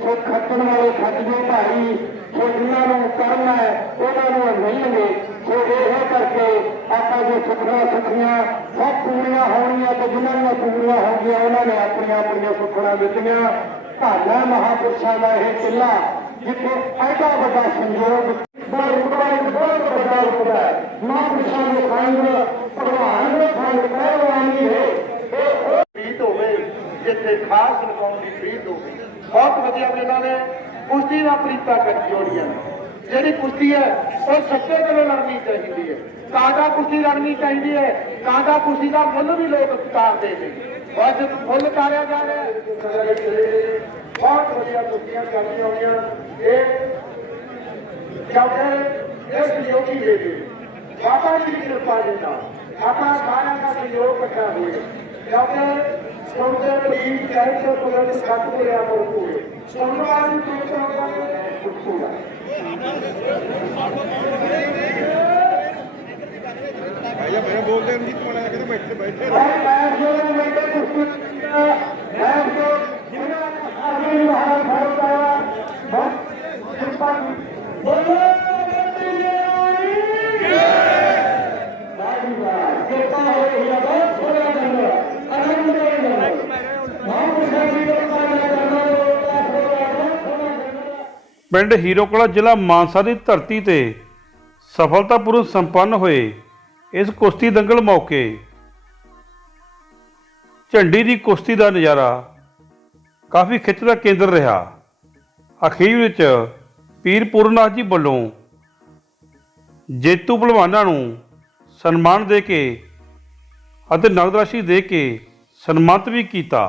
ਸੋ ਖੱਟਣ ਵਾਲੇ ਖੱਟਦੇ ਭਾਈ ਸੋ ਜਿਨ੍ਹਾਂ ਨੂੰ ਕਰਨਾ ਹੈ ਉਹਨਾਂ ਨੂੰ ਮਿਲਣਗੇ। ਸੋ ਇਹ ਕਰਕੇ ਆਪਾਂ ਜੋ ਸੁੱਖੀਆਂ ਸਭ ਪੂਰੀਆਂ ਹੋਣੀਆਂ ਤੇ ਜਿਨ੍ਹਾਂ ਦੀਆਂ ਪੂਰੀਆਂ ਹੋ ਗਈਆਂ ਉਹਨਾਂ ਨੇ ਆਪਣੀਆਂ ਆਪਣੀਆਂ ਸੁੱਖਣਾ ਦਿੱਤੀਆਂ। ਧੰਨ ਮਹਾਂਪੁਰਸ਼ਾਂ ਦਾ ਇਹ ਕਿਲਾ ਜਿੱਥੇ ਐਡਾ ਵੱਡਾ ਸੰਯੋਗ ਬਹੁਤ ਵੱਡਾ ਰੁਤਬਾ ਹੈ। ਮਹਾਂਪੁਰਸ਼ਾਂ ਦੇ ਸੰਗ ਭਗਵਾਨ ਦੇ ਸੰਗ ਪਹਿਲਵਾਨੀ ਹੈ। ਇਹ ਪ੍ਰੀਤ ਹੋਵੇ ਜਿੱਥੇ ਖਾਸ ਲਗਾਉਣ ਦੀ ਪ੍ਰੀਤ ਹੋਵੇ। ਬਹੁਤ ਵਧੀਆ ਮੇਲਾ ਨੇ ਕੁਸ਼ਤੀ ਦਾ ਪ੍ਰੀਤਾ ਕਰ ਜੋੜੀਆਂ। ਜਿਹੜੀ ਕੁਸ਼ਤੀ ਹੈ ਉਹ ਸੱਚੇ ਦਿਲੋਂ ਲੜਨੀ ਚਾਹੀਦੀ ਹੈ। ਕਾਂਗਾ ਕੁਸ਼ਤੀ ਲੜਨੀ ਚਾਹੀਦੀ ਹੈ। ਕਾਂਗਾ ਕੁਸ਼ਤੀ ਦਾ ਮੁੱਲ ਵੀ ਲੋਕ ਉਤਾਰਦੇ ਨੇ। ਅੱਜ ਫੁੱਲ ਉਤਾਰਿਆ ਜਾ ਰਿਹਾ ਹੈ। ਬਹੁਤ ਵਧੀਆ ਕੁਸ਼ਤੀਆਂ ਚੱਲਦੀਆਂ ਹੋਈਆਂ। ਇਹ ਜਦ ਇਸ ਸਹਿਯੋਗੀ ਦੇ ਬਾਬਾ ਜੀ ਦੀ ਕਿਰਪਾ ਦੇ ਨਾਲ ਆਪਾਂ ਸਾਰਿਆਂ ਦਾ ਸਹਿਯੋਗ ਇਕੱਠਾ ਹੋਇਆ। ਜਦ ਸੁਣਦੇ ਪ੍ਰੀਤ ਕਹਿ ਕੇ ਪੁਲਤ ਸੱਤ ਹੋਇਆ ਮੋਕੂਏ ਸੁਣਵਾ ਦੀ ਤੋਤਾ ਕੁੱਕੂੜਾ ਭਾਈਆ ਮੈਂ ਬੋਲਦੇ ਨਹੀਂ ਤੁਹਾਡਾ ਕਹਿੰਦੇ ਬੈਠੇ ਬੈਠੇ ਬੈਠ ਜੋ ਬੈਠੇ ਕੁਰਸੀ ਬੈਠ ਜੋ ਜਿਹਨਾਂ ਆਦਮੀ ਮਹਾਨ ਭਾਰਤ ਆਇਆ ਬਹੁਤ ਕਿਰਪਾ ਬੋਲੋ ਕਿਰਪਾ ਹੋਈ ਹੈ। ਬਹੁਤ ਸੋਹਣਾ ਜੰਗਲ ਆਨੰਦ ਦੇ ਜੰਗਲ ਮਹਾਂਪੁਰਸ਼ਾਂ ਦੀ ਕਿਰਪਾ ਨਾਲ ਪਿੰਡ ਹੀਰੋ ਕਲਾਂ ਜ਼ਿਲ੍ਹਾ ਮਾਨਸਾ ਦੀ ਧਰਤੀ ਤੇ ਸਫਲਤਾਪੂਰਵਕ ਸੰਪੰਨ ਹੋਏ ਇਸ ਕੁਸ਼ਤੀ ਦੰਗਲ ਮੌਕੇ ਝੰਡੀ ਦੀ ਕੁਸ਼ਤੀ ਦਾ ਨਜ਼ਾਰਾ ਕਾਫੀ ਖਿੱਚ ਦਾ ਕੇਂਦਰ ਰਿਹਾ। ਅਖੀਰ ਵਿੱਚ ਪੀਰ ਪੂਰਨਾਥ ਜੀ ਵੱਲੋਂ ਜੇਤੂ ਭਲਵਾਨਾਂ ਨੂੰ ਸਨਮਾਨ ਦੇ ਕੇ ਅਤੇ ਨਗਦ ਰਾਸ਼ੀ ਦੇ ਕੇ ਸਨਮਾਨਿਤ ਵੀ ਕੀਤਾ।